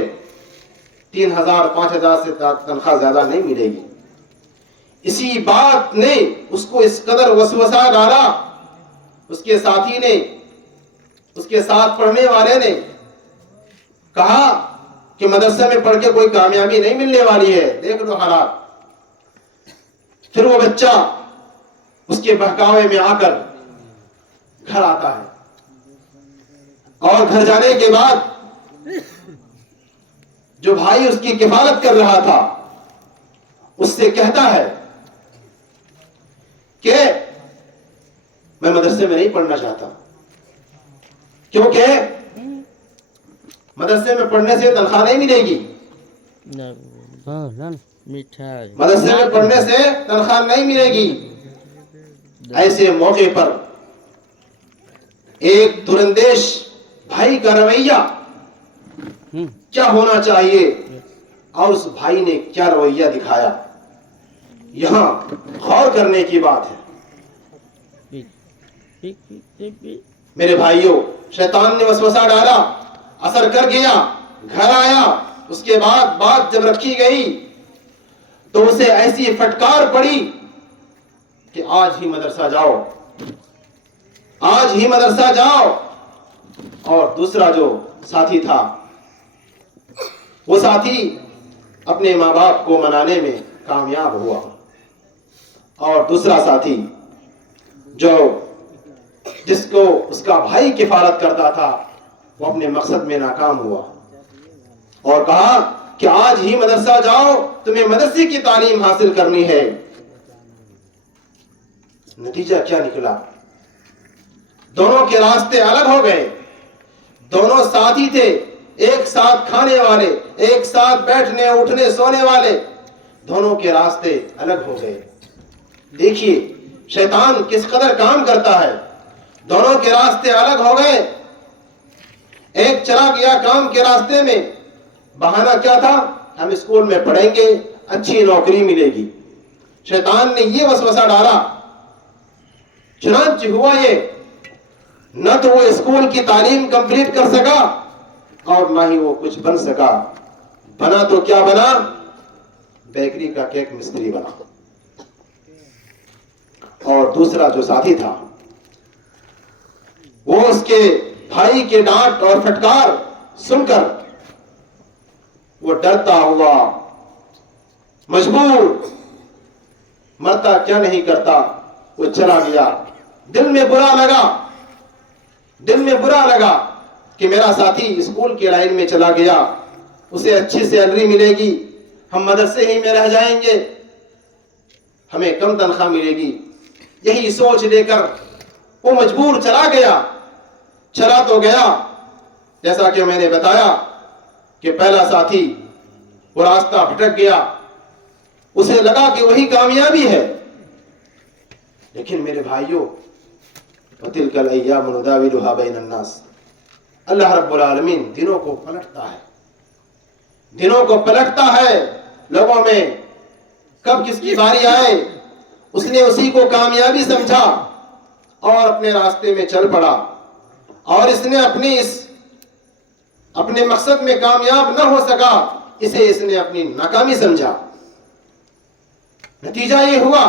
3,000 5,000 سے تنخواہ زیادہ نہیں ملے گی. اسی بات نے اس کو اس قدر وسوسہ ڈالا. اس کے ساتھی نے, اس کے ساتھ پڑھنے والے نے کہا کہ مدرسے میں پڑھ کے کوئی کامیابی نہیں ملنے والی ہے, دیکھ لو حالات. پھر وہ بچہ اس کے بہکاوے میں آ کر گھر آتا ہے اور گھر جانے کے بعد جو بھائی اس کی کفالت کر رہا تھا اس سے کہتا ہے کہ میں مدرسے میں نہیں پڑھنا چاہتا, کیونکہ مدرسے میں پڑھنے سے تنخواہ نہیں ملے گی. مدرسے میں پڑھنے سے تنخواہ نہیں ملے گی. ایسے موقع پر ایک دراندیش بھائی کا رویہ کیا ہونا چاہیے اور اس بھائی نے کیا رویہ دکھایا, یہاں غور کرنے کی بات ہے. میرے بھائیوں, شیطان نے وسوسہ ڈالا, اثر کر گیا, گھر آیا. اس کے بعد بات جب رکھی گئی تو اسے ایسی فٹکار پڑی کہ آج ہی مدرسہ جاؤ، آج ہی مدرسہ جاؤ۔ اور دوسرا جو ساتھی تھا، وہ ساتھی اپنے ماں باپ کو منانے میں کامیاب ہوا، اور دوسرا ساتھی جو جس کو اس کا بھائی کفالت کرتا تھا، وہ اپنے مقصد میں ناکام ہوا اور کہا کہ آج ہی مدرسہ جاؤ، تمہیں مدرسے کی تعلیم حاصل کرنی ہے۔ نتیجہ کیا نکلا؟ دونوں کے راستے الگ ہو گئے۔ دونوں ساتھی تھے، ایک ساتھ کھانے والے، ایک ساتھ بیٹھنے اٹھنے سونے والے، دونوں کے راستے الگ ہو گئے۔ دیکھیے شیطان کس قدر کام کرتا ہے۔ دونوں کے راستے الگ ہو گئے، ایک چلا گیا کام کے راستے میں، بہانہ کیا تھا؟ ہم اسکول میں پڑھیں گے، اچھی نوکری ملے گی۔ شیطان نے یہ وسوسہ ڈالا، چنانچہ ہوا یہ، نہ تو وہ اسکول کی تعلیم کمپلیٹ کر سکا اور نہ ہی وہ کچھ بن سکا۔ بنا تو کیا بنا؟ بیکری کا کیک مستری بنا۔ اور دوسرا جو ساتھی تھا، وہ اس کے بھائی کے ڈانٹ اور پھٹکار سن کر وہ ڈرتا ہوا، مجبور، مرتا کیا نہیں کرتا، وہ چلا گیا۔ دل میں برا لگا کہ میرا ساتھی اسکول کے لائن میں چلا گیا، اسے اچھی سیلری ملے گی، ہم مدرسے ہی میں رہ جائیں گے، ہمیں کم تنخواہ ملے گی۔ یہی سوچ لے کر وہ مجبور چلا گیا۔ چلا تو گیا، جیسا کہ میں نے بتایا کہ پہلا ساتھی وہ راستہ بھٹک گیا، اسے لگا کہ وہی کامیابی ہے۔ لیکن میرے بھائیوں، وَتِلْكَ الْأَيَّامُ نُدَاوِلُهَا بَيْنَ النَّاسِ، اللہ رب العالمین دنوں کو پلٹتا ہے، دنوں کو پلٹتا ہے لوگوں میں۔ کب کس کی باری آئے، اس نے اسی کو کامیابی سمجھا اور اپنے راستے میں چل پڑا، اور اس نے اپنے مقصد میں کامیاب نہ ہو سکا، اسے اس نے اپنی ناکامی سمجھا۔ نتیجہ یہ ہوا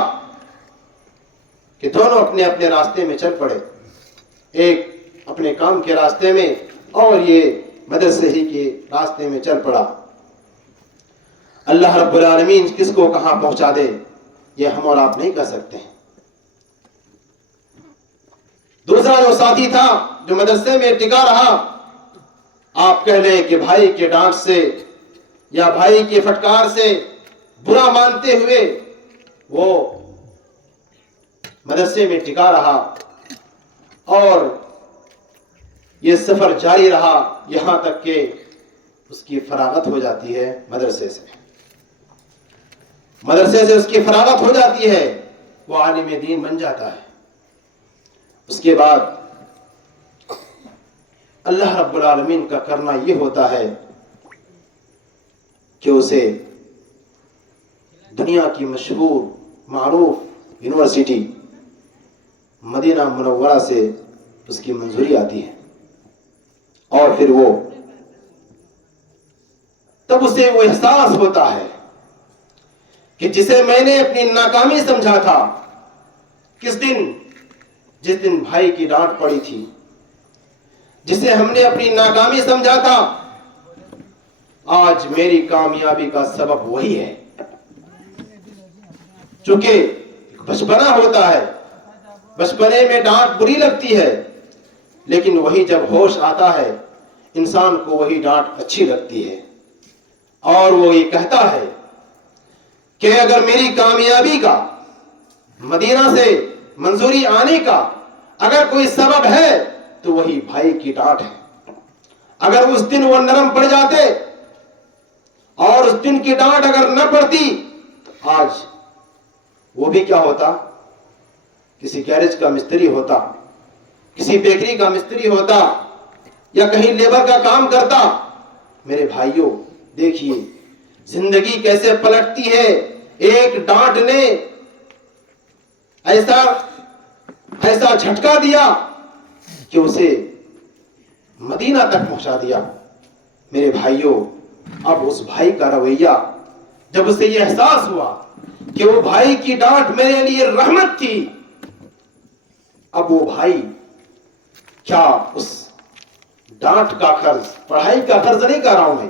کہ دونوں اپنے اپنے راستے میں چل پڑے، ایک اپنے کام کے راستے میں اور یہ مدرسے ہی کے راستے میں چل پڑا۔ اللہ رب العالمین کس کو کہاں پہنچا دے، یہ ہم اور آپ نہیں کر سکتے ہیں۔ دوسرا جو ساتھی تھا جو مدرسے میں ٹکا رہا، آپ کہہ لیں کہ بھائی کے ڈانٹ سے یا بھائی کے پھٹکار سے برا مانتے ہوئے وہ مدرسے میں ٹکا رہا، اور یہ سفر جاری رہا یہاں تک کہ اس کی فراغت ہو جاتی ہے مدرسے سے اس کی فراغت ہو جاتی ہے، وہ عالم دین بن جاتا ہے۔ اس کے بعد اللہ رب العالمین کا کرنا یہ ہوتا ہے کہ اسے دنیا کی مشہور معروف یونیورسٹی مدینہ منورہ سے اس کی منظوری آتی ہے، اور پھر تب اسے وہ احساس ہوتا ہے کہ جسے میں نے اپنی ناکامی سمجھا تھا، جس دن بھائی کی ڈانٹ پڑی تھی، جسے ہم نے اپنی ناکامی سمجھا تھا، آج میری کامیابی کا سبب وہی ہے۔ چونکہ بچپنا ہوتا ہے، بچپنے میں ڈانٹ بری لگتی ہے، لیکن وہی جب ہوش آتا ہے انسان کو وہی ڈانٹ اچھی لگتی ہے، اور وہ یہ کہتا ہے کہ اگر میری کامیابی کا، مدینہ سے منظوری آنے کا اگر کوئی سبب ہے تو وہی بھائی کی ڈانٹ ہے۔ اگر اس دن وہ نرم پڑ جاتے اور اس دن کی ڈانٹ اگر نہ پڑتی، آج وہ بھی کیا ہوتا؟ کسی گیرج کا مستری ہوتا، کسی بیکری کا مستری ہوتا، یا کہیں لیبر کا کام کرتا۔ میرے بھائیوں دیکھیے زندگی کیسے پلٹتی ہے، ایک ڈانٹ نے ایسا جھٹکا دیا کہ اسے مدینہ تک پہنچا دیا۔ میرے بھائیوں اب اس بھائی کا رویہ جب اسے یہ احساس ہوا کہ وہ بھائی کی ڈانٹ میرے لیے رحمت تھی، اب وہ بھائی کیا اس ڈانٹ کا قرض، پڑھائی کا قرض نہیں کر رہا ہوں میں،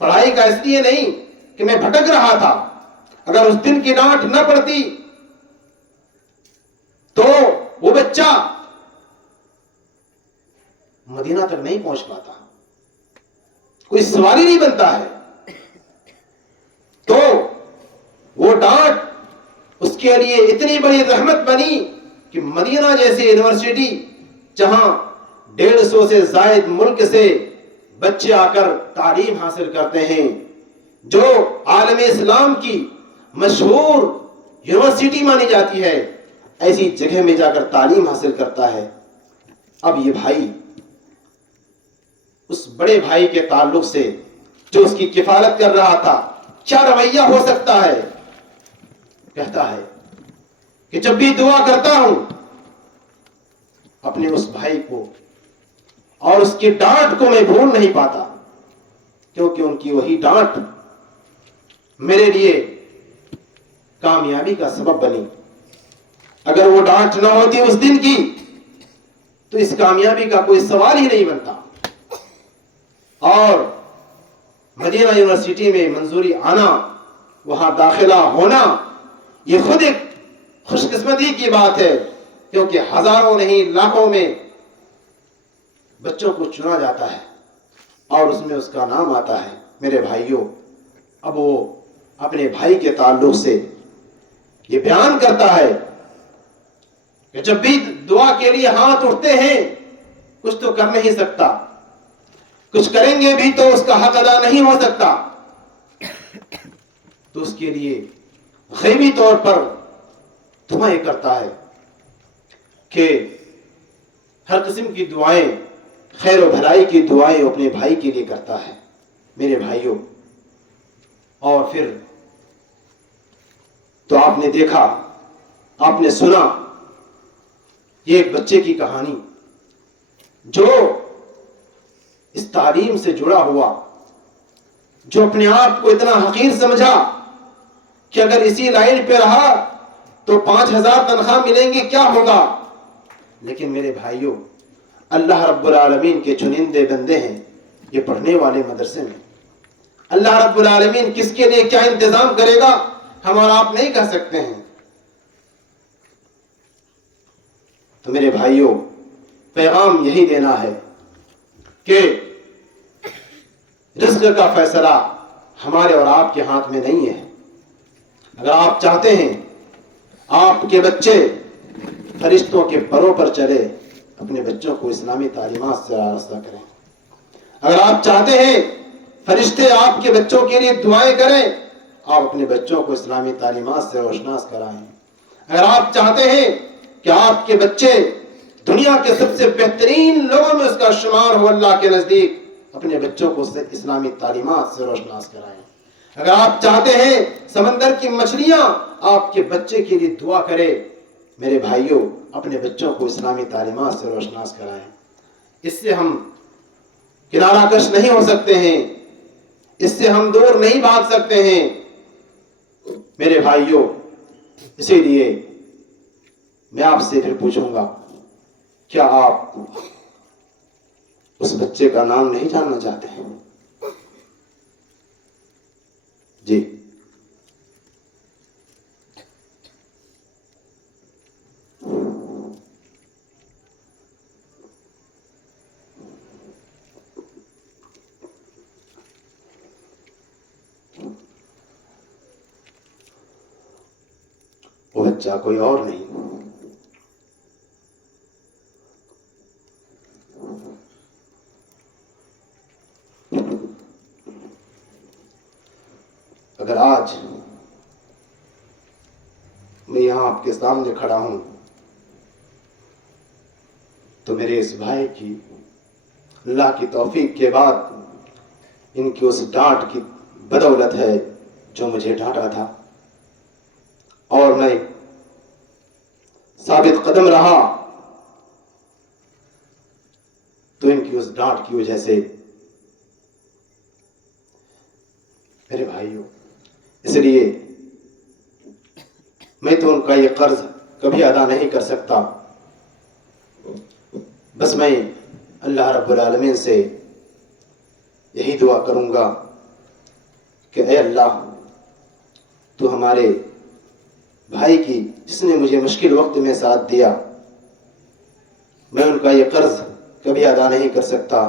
پڑھائی کا اس لیے نہیں کہ میں بھٹک رہا تھا، اگر اس دن کی ڈانٹ نہ پڑتی تو وہ بچہ مدینہ تک نہیں پہنچ پاتا، کوئی سواری نہیں بنتا ہے۔ تو وہ ڈانٹ اس کے لیے اتنی بڑی رحمت بنی کہ مدینہ جیسی یونیورسٹی جہاں 150 سے زائد ملک سے بچے آ کر تعلیم حاصل کرتے ہیں، جو عالم اسلام کی مشہور یونیورسٹی مانی جاتی ہے، ایسی جگہ میں جا کر تعلیم حاصل کرتا ہے۔ اب یہ بھائی اس بڑے بھائی کے تعلق سے جو اس کی کفالت کر رہا تھا، کیا رویہ ہو سکتا ہے؟ کہتا ہے کہ جب بھی دعا کرتا ہوں اپنے اس بھائی کو اور اس کی ڈانٹ کو میں بھول نہیں پاتا، کیونکہ ان کی وہی ڈانٹ میرے لیے کامیابی کا سبب بنی۔ اگر وہ ڈانٹ نہ ہوتی اس دن کی تو اس کامیابی کا کوئی سوال ہی نہیں بنتا، اور مدینہ یونیورسٹی میں منظوری آنا، وہاں داخلہ ہونا، یہ خود ایک خوش قسمتی کی بات ہے، کیونکہ ہزاروں نہیں لاکھوں میں بچوں کو چنا جاتا ہے اور اس میں اس کا نام آتا ہے۔ میرے بھائیوں، اب وہ اپنے بھائی کے تعلق سے یہ بیان کرتا ہے کہ جب بھی دعا کے لیے ہاتھ اٹھتے ہیں، کچھ تو کر نہیں سکتا، کچھ کریں گے بھی تو اس کا حق ادا نہیں ہو سکتا، تو اس کے لیے غیبی طور پر دعائیں کرتا ہے کہ ہر قسم کی دعائیں، خیر و بھلائی کی دعائیں اپنے بھائی کے لیے کرتا ہے۔ میرے بھائیوں، اور پھر تو آپ نے دیکھا، آپ نے سنا، یہ ایک بچے کی کہانی جو اس تعلیم سے جڑا ہوا، جو اپنے آپ کو اتنا حقیر سمجھا کہ اگر اسی لائن پہ رہا تو 5000 تنخواہ ملیں گی، کیا ہوگا؟ لیکن میرے بھائیوں، اللہ رب العالمین کے چنندے بندے ہیں یہ پڑھنے والے مدرسے میں۔ اللہ رب العالمین کس کے لیے کیا انتظام کرے گا ہم اور آپ نہیں کہہ سکتے ہیں۔ تو میرے بھائیوں، پیغام یہی دینا ہے کہ رزق کا فیصلہ ہمارے اور آپ کے ہاتھ میں نہیں ہے۔ اگر آپ چاہتے ہیں آپ کے بچے فرشتوں کے پروں پر چلے، اپنے بچوں کو اسلامی تعلیمات سے آراستہ کریں۔ اگر آپ چاہتے ہیں فرشتے آپ کے بچوں کے لیے دعائیں کریں، آپ اپنے بچوں کو اسلامی تعلیمات سے روشناس کرائیں۔ اگر آپ چاہتے ہیں کہ آپ کے بچے دنیا کے سب سے بہترین لوگوں میں اس کا شمار ہو اللہ کے نزدیک، اپنے بچوں کو اسلامی تعلیمات سے روشناس کرائیں۔ اگر آپ چاہتے ہیں سمندر کی مچھلیاں آپ کے بچے کے لیے دعا کرے، میرے بھائیوں، اپنے بچوں کو اسلامی تعلیمات سے روشناس کرائیں۔ اس سے ہم کنارہ کش نہیں ہو سکتے ہیں، اس سے ہم دور نہیں بھاگ سکتے ہیں۔ میرے بھائیوں، اسی لیے میں آپ سے پھر پوچھوں گا، کیا آپ اس بچے کا نام نہیں جاننا چاہتے ہیں؟ جی، وہ بچہ کوئی اور نہیں، اگر آج میں یہاں آپ کے سامنے کھڑا ہوں تو میرے اس بھائی کی اللہ کی توفیق کے بعد ان کی اس ڈانٹ کی بدولت ہے جو مجھے ڈانٹا تھا، اور میں ثابت قدم رہا تو ان کی اس ڈانٹ کی وجہ سے میرے بھائیوں، اس لیے میں تو ان کا یہ قرض کبھی ادا نہیں کر سکتا، بس میں اللہ رب العالمین سے یہی دعا کروں گا کہ اے اللہ، تو ہمارے بھائی کی جس نے مجھے مشکل وقت میں ساتھ دیا، میں ان کا یہ قرض کبھی ادا نہیں کر سکتا،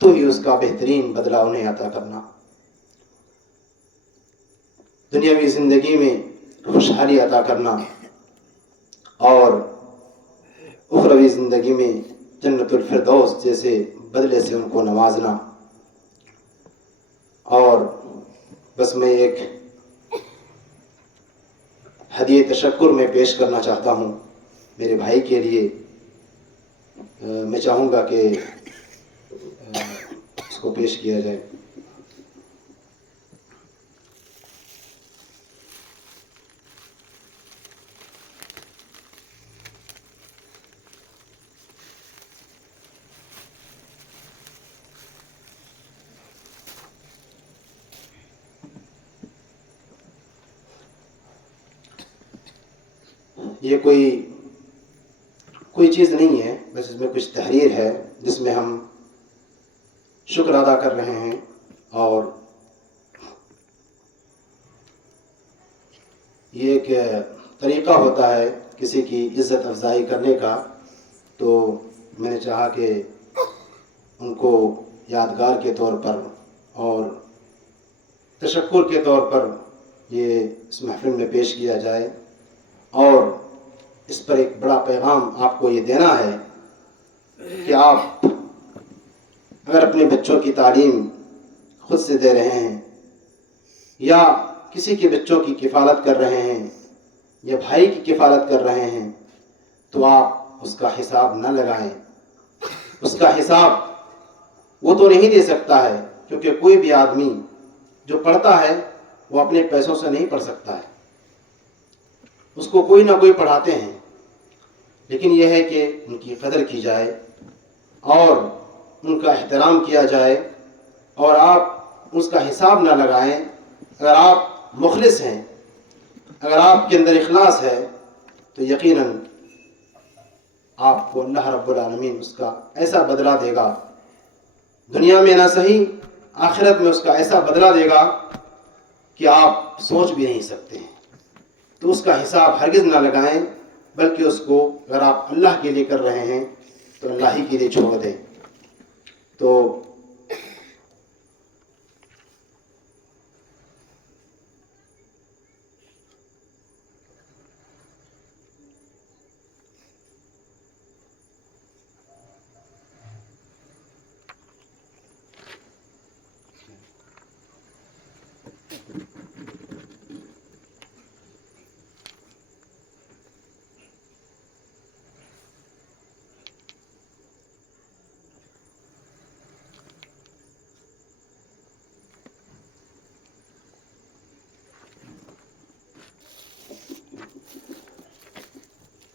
تو ہی اس کا بہترین بدلہ انہیں عطا کرنا، دنیاوی زندگی میں خوشحالی عطا کرنا اور اخروی زندگی میں جنت الفردوس جیسے بدلے سے ان کو نوازنا۔ اور بس میں ایک ہدیہ تشکر میں پیش کرنا چاہتا ہوں میرے بھائی کے لیے، میں چاہوں گا کہ اس کو پیش کیا جائے۔ یہ کوئی چیز نہیں ہے، بس اس میں کچھ تحریر ہے جس میں ہم شکر ادا کر رہے ہیں، اور یہ ایک طریقہ ہوتا ہے کسی کی عزت افزائی کرنے کا، تو میں نے چاہا کہ ان کو یادگار کے طور پر اور تشکر کے طور پر یہ اس محفل میں پیش کیا جائے، اور اس پر ایک بڑا پیغام آپ کو یہ دینا ہے کہ آپ اگر اپنے بچوں کی تعلیم خود سے دے رہے ہیں یا کسی کے بچوں کی کفالت کر رہے ہیں یا بھائی کی کفالت کر رہے ہیں، تو آپ اس کا حساب نہ لگائیں۔ اس کا حساب وہ تو نہیں دے سکتا ہے، کیونکہ کوئی بھی آدمی جو پڑھتا ہے وہ اپنے پیسوں سے نہیں پڑھ سکتا ہے، اس کو کوئی نہ کوئی پڑھاتے ہیں، لیکن یہ ہے کہ ان کی قدر کی جائے اور ان کا احترام کیا جائے، اور آپ اس کا حساب نہ لگائیں۔ اگر آپ مخلص ہیں، اگر آپ کے اندر اخلاص ہے، تو یقیناً آپ کو اللہ رب العالمین اس کا ایسا بدلہ دے گا، دنیا میں نہ صحیح آخرت میں اس کا ایسا بدلہ دے گا کہ آپ سوچ بھی نہیں سکتے ہیں۔ تو اس کا حساب ہرگز نہ لگائیں، بلکہ اس کو اگر آپ اللہ کے لیے کر رہے ہیں تو اللہ ہی کے لیے چھوڑ دیں۔ تو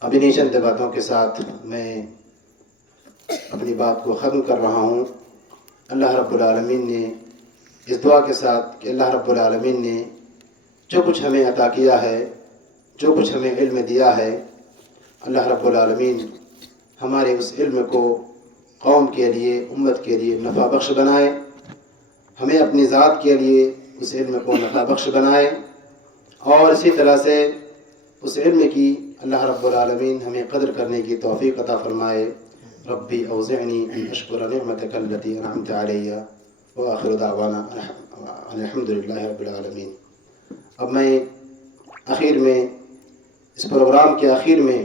اب انہی چند باتوں کے ساتھ میں اپنی بات کو ختم کر رہا ہوں۔ اللہ رب العالمین نے اس دعا کے ساتھ کہ اللہ رب العالمین نے جو کچھ ہمیں عطا کیا ہے، جو کچھ ہمیں علم دیا ہے، اللہ رب العالمین ہمارے اس علم کو قوم کے لیے، امت کے لیے نفع بخش بنائے، ہمیں اپنی ذات کے لیے اس علم کو نفع بخش بنائے، اور اسی طرح سے اس علم کی اللہ رب العالمین ہمیں قدر کرنے کی توفیق عطا فرمائے۔ ربی اوزعنی ان اشکر نعمتک التی انعمت علی وآخر دعوانا ان الحمد للہ رب العالمین۔ اب میں آخر میں اس پروگرام کے آخر میں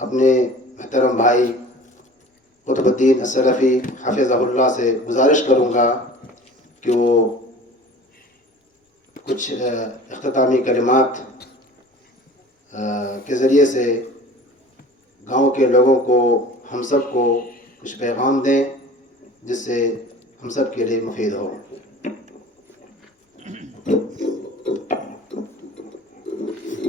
اپنے محترم بھائی قطب الدین السلفی حفظہ اللہ سے گزارش کروں گا کہ وہ کچھ اختتامی کلمات کے ذریعے سے گاؤں کے لوگوں کو، ہم سب کو کچھ پیغام دیں جس سے ہم سب کے لیے مفید ہو۔